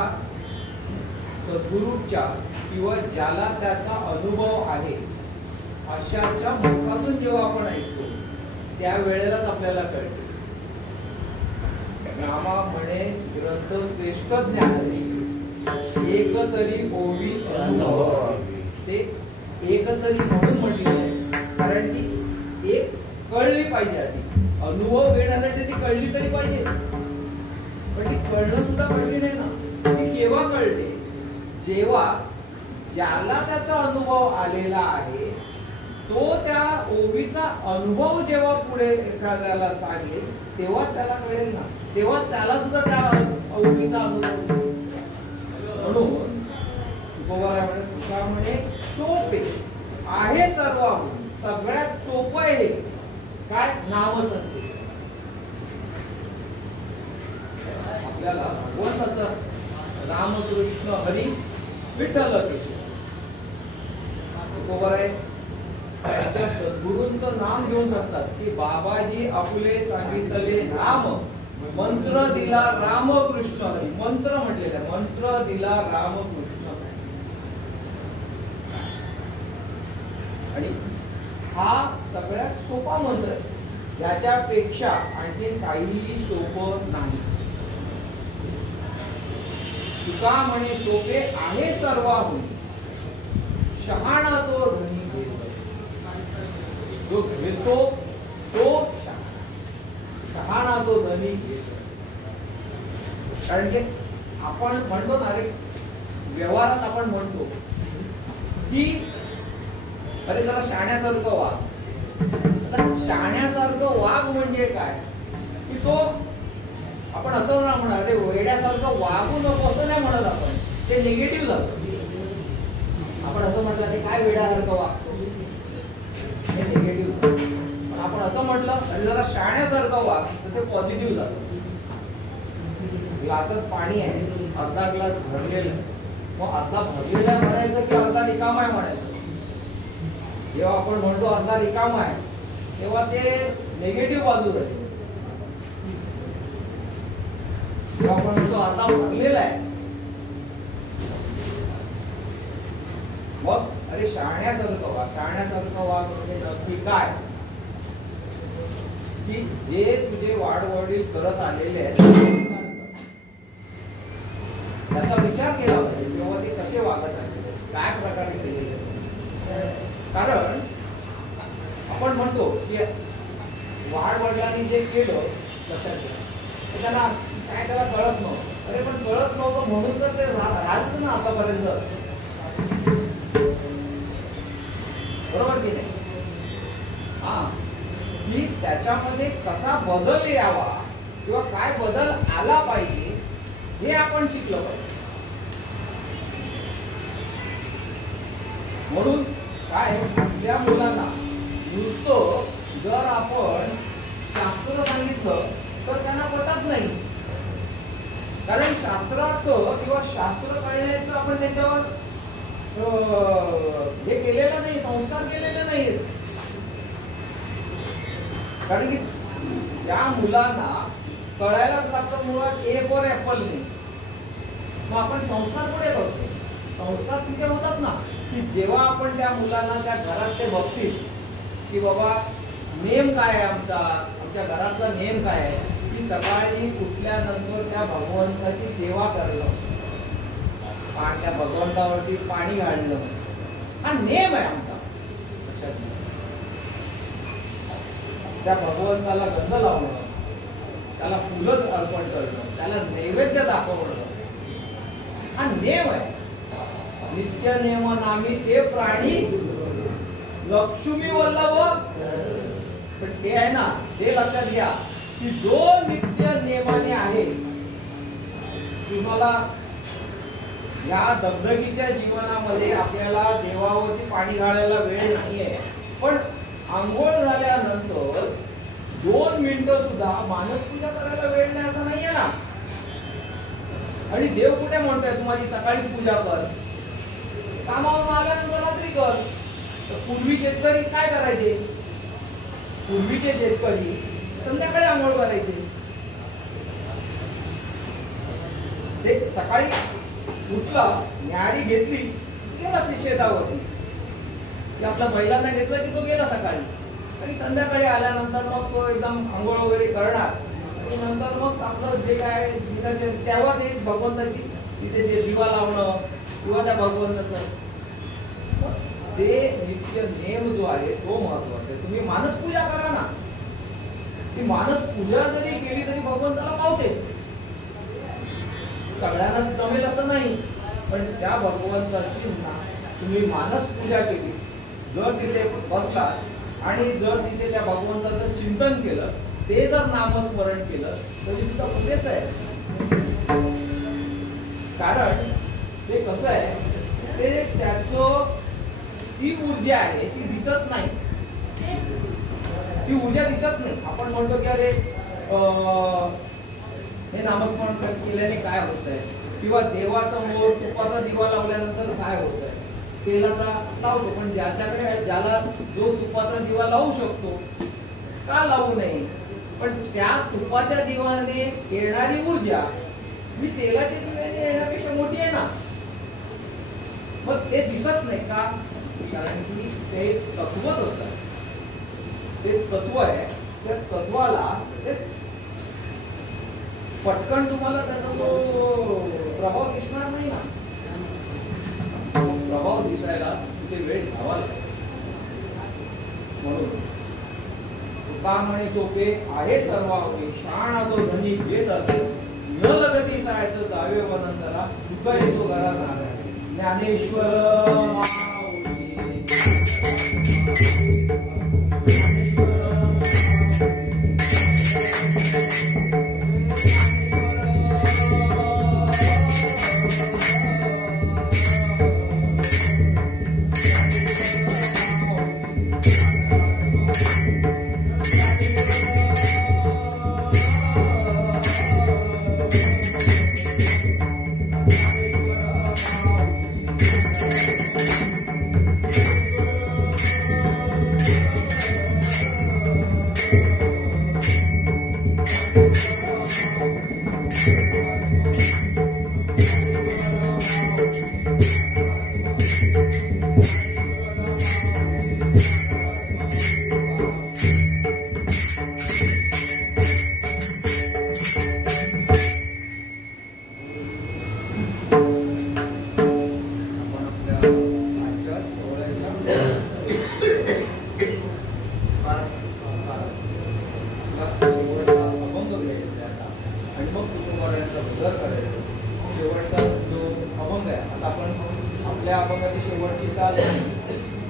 सद्गुरूच्या किंवा ज्याला त्याचा अनुभव आहे अशाच्या मुखातून जेव्हा आपण ऐकतो त्यावेळेलाच आपल्याला कळते. रामा म्हणे ग्रंथ श्रेष्ठ ज्ञान एक तरी ओवी अनुभव. ते एक तरी म्हणून म्हटलेलं आहे कारण की एक कळली पाहिजे आधी. अनुभव घेण्यासाठी ती कळली तरी पाहिजे पण ती कळणं सुद्धा कळली नाही ना. ती केव्हा कळते? जेव्हा ज्याला त्याचा अनुभव आलेला आहे तो त्या ओवीचा अनुभव जेव्हा पुढे एखाद्याला सांगेल तेव्हाच त्याला कळेल ना. तेव्हाच त्याला सुद्धा त्या ओवीचा अनुभव. म्हणून तुका म्हणे सोपे आहे सर्वाहून सगळ्यात सोपं आहे काय? नामसंकीर्तन. आपल्याला भगवंताचं रामकृष्ण हरी विठ्ठल बरोबर आहे. त्यांच्या सद्गुरूंचं नाम घेऊन सांगतात की बाबाजी आपुले सांगितले नाम मंत्र दिला रामकृष्ण हरी. मंत्र म्हटलेला मंत्र दिला रामकृष्ण. आणि हा सगळ्यात सोपा मंत्र आहे. याच्यापेक्षा आणखी काहीही सोपं नाही. तुका म्हणे सोपे आहे सर्वाहून शहाणा तो धनी जो घेतो तो शहाणा तो धनी घेतो. कारण की आपण म्हणतो ना रे व्यवहारात आपण म्हणतो की अरे जरा शाण्यासारखं वाग. शाण्यासारखं वाग म्हणजे काय की तो आपण असं ना म्हणा अरे वेड्यासारखं वागू नको असं नाही म्हणत आपण. ते निगेटिव्ह जातं. आपण असं म्हटलं ते काय वेड्यासारखं वागतो हे निगेटिव्ह. पण आपण असं म्हटलं अरे जरा शाण्यासारखं वाग तर ते पॉझिटिव्ह जातं. ग्लासात पाणी आहे अर्धा ग्लास भरलेला मग अर्धा भरलेला आहे म्हणायचं की अर्धा रिकामा आहे म्हणायचं. जेव्हा आपण म्हणतो अर्धा रिकामा आहे तेव्हा ते निगेटिव्ह बाजू आहे. जेव्हा आपण म्हणतो अर्धा भरलेला आहे मग अरे शहाण्यासारखं वाग. शहाण्यासारखं वाग म्हणजे नक्की काय की जे तुझे वाडवडील करत आलेले आहेत त्याचा विचार केला पाहिजे तेव्हा ते कसे वागत आलेले काय प्रकारे केलेले. कारण आपण म्हणतो की वाडवडिलांनी जे केलं लक्षात घ्या त्यांना काय त्याला कळत नव्हतं. अरे पण कळत नव्हतं म्हणून तर ते राहिलं ना आतापर्यंत. बरोबर की नाही? हा की त्याच्यामध्ये कसा बदल यावा किंवा काय बदल आला पाहिजे हे आपण शिकलं पाहिजे. म्हणून काय आपल्या मुलांना नुसतं जर आपण शास्त्र सांगितलं तर त्यांना पटत नाही. कारण शास्त्रार्थ किंवा शास्त्र कळण्याचं आपण त्याच्यावर हे केलेलं नाही संस्कार केलेले नाहीत. कारण की त्या मुलांना कळायलाच लागतं मुळात ए फॉर ऍपल नाही. मग आपण संस्कार पुढे करतो. संस्कार तिथे होतात ना की जेव्हा आपण त्या मुलांना त्या घरात ते बघतील की बाबा नेम काय आहे आमचा आमच्या घरातला नेम काय आहे की सकाळी उठल्यानंतर त्या भगवंताची सेवा करणं, त्या भगवंतावरती पाणी घालणं हा नेम आहे आमचा. त्या भगवंताला गंध लावणं, त्याला फुलं अर्पण करणं, त्याला नैवेद्य दाखवणं हा नेम आहे. नित्य नेम नामी ते प्राणी लक्ष्मी वल्लभ. पण ते आहे ना, ते लक्षात घ्या की जो नित्य नेमाने आहे, तुम्हाला या दगदगीच्या जीवनामध्ये आपल्याला देवावरती पाणी घालायला वेळ नाहीये, पण आंघोळ झाल्यानंतर 2 मिनिटं सुद्धा मानसपूजा करायला वेळ नाही असं नाहीये ना. आणि देव कुठे म्हणतोय तुम्हाला सकाळी पूजा कर, कामावरून आल्यानंतर रात्री कर. तर पूर्वी शेतकरी काय करायचे? पूर्वीचे शेतकरी संध्याकाळी आंघोळ करायचे. ते सकाळी उठला, न्यारी घेतली, गेला शेतावरती. आपला बैलांना घेतलं की तो गेला सकाळी, आणि संध्याकाळी आल्यानंतर मग तो एकदम आंघोळ वगैरे करणार, आणि नंतर मग आपलं जे काय तेव्हा ते भगवंताची तिथे जे दिवा लावणं किंवा त्या भगवंताचं ते नित्य नेम जो आहे तो महत्वाचा आहे. तुम्ही मानसपूजा करा ना, ती मानसपूजा जरी केली तरी भगवंताला पावते. सगळ्यांना जमेल असं नाही, पण त्या भगवंताची तुम्ही मानसपूजा केली, जर तिथे बसलात आणि जर तिथे त्या भगवंताचं चिंतन केलं, ते जर नामस्मरण केलं तरी सुद्धा पुरेस आहे. कारण ते कसं आहे, ते त्याचं ती ऊर्जा आहे ती दिसत नाही, ती ऊर्जा दिसत नाही. आपण म्हणतो की अरे हे नामस्मरण केल्याने काय होत आहे, किंवा देवासमोर तुपाचा दिवा लावल्यानंतर काय होत आहे, तेलाचा लावतो, पण ज्याच्याकडे आहे, ज्याला जो तुपाचा दिवा लावू शकतो, का लावू नये? पण त्या तुपाच्या दिवाने येणारी ऊर्जा ही तेलाच्या दिव्याने येण्यापेक्षा मोठी आहे ना. मग ते दिसत नाही का? कारण की ते तत्वच असतं, ते तत्व आहे. त्या तत्वाला पटकन तुम्हाला त्याचा जो प्रभाव दिसणार नाही ना. प्रभाव दिसायला तिथे वेळ घ्यावा लागतो. म्हणून तुका म्हणे सोपे आहे सर्वांगी, शाणा जो धनी घेत असे, न लगती सायचं जावे वनंतरा, तुका येतो घरा नारायण ज्ञानेश्वर.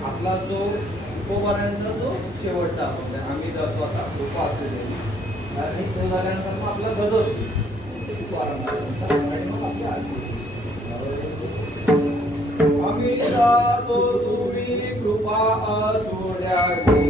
आपला जो उपोपर्यंत जो शेवटचा अभंग आहे, आम्ही जातो आता कृपा असलेली, आणि तो झाल्यानंतर मग आपला गजर आणि मग आपली आरती. आम्ही जातो तुम्ही कृपा असोड्याची,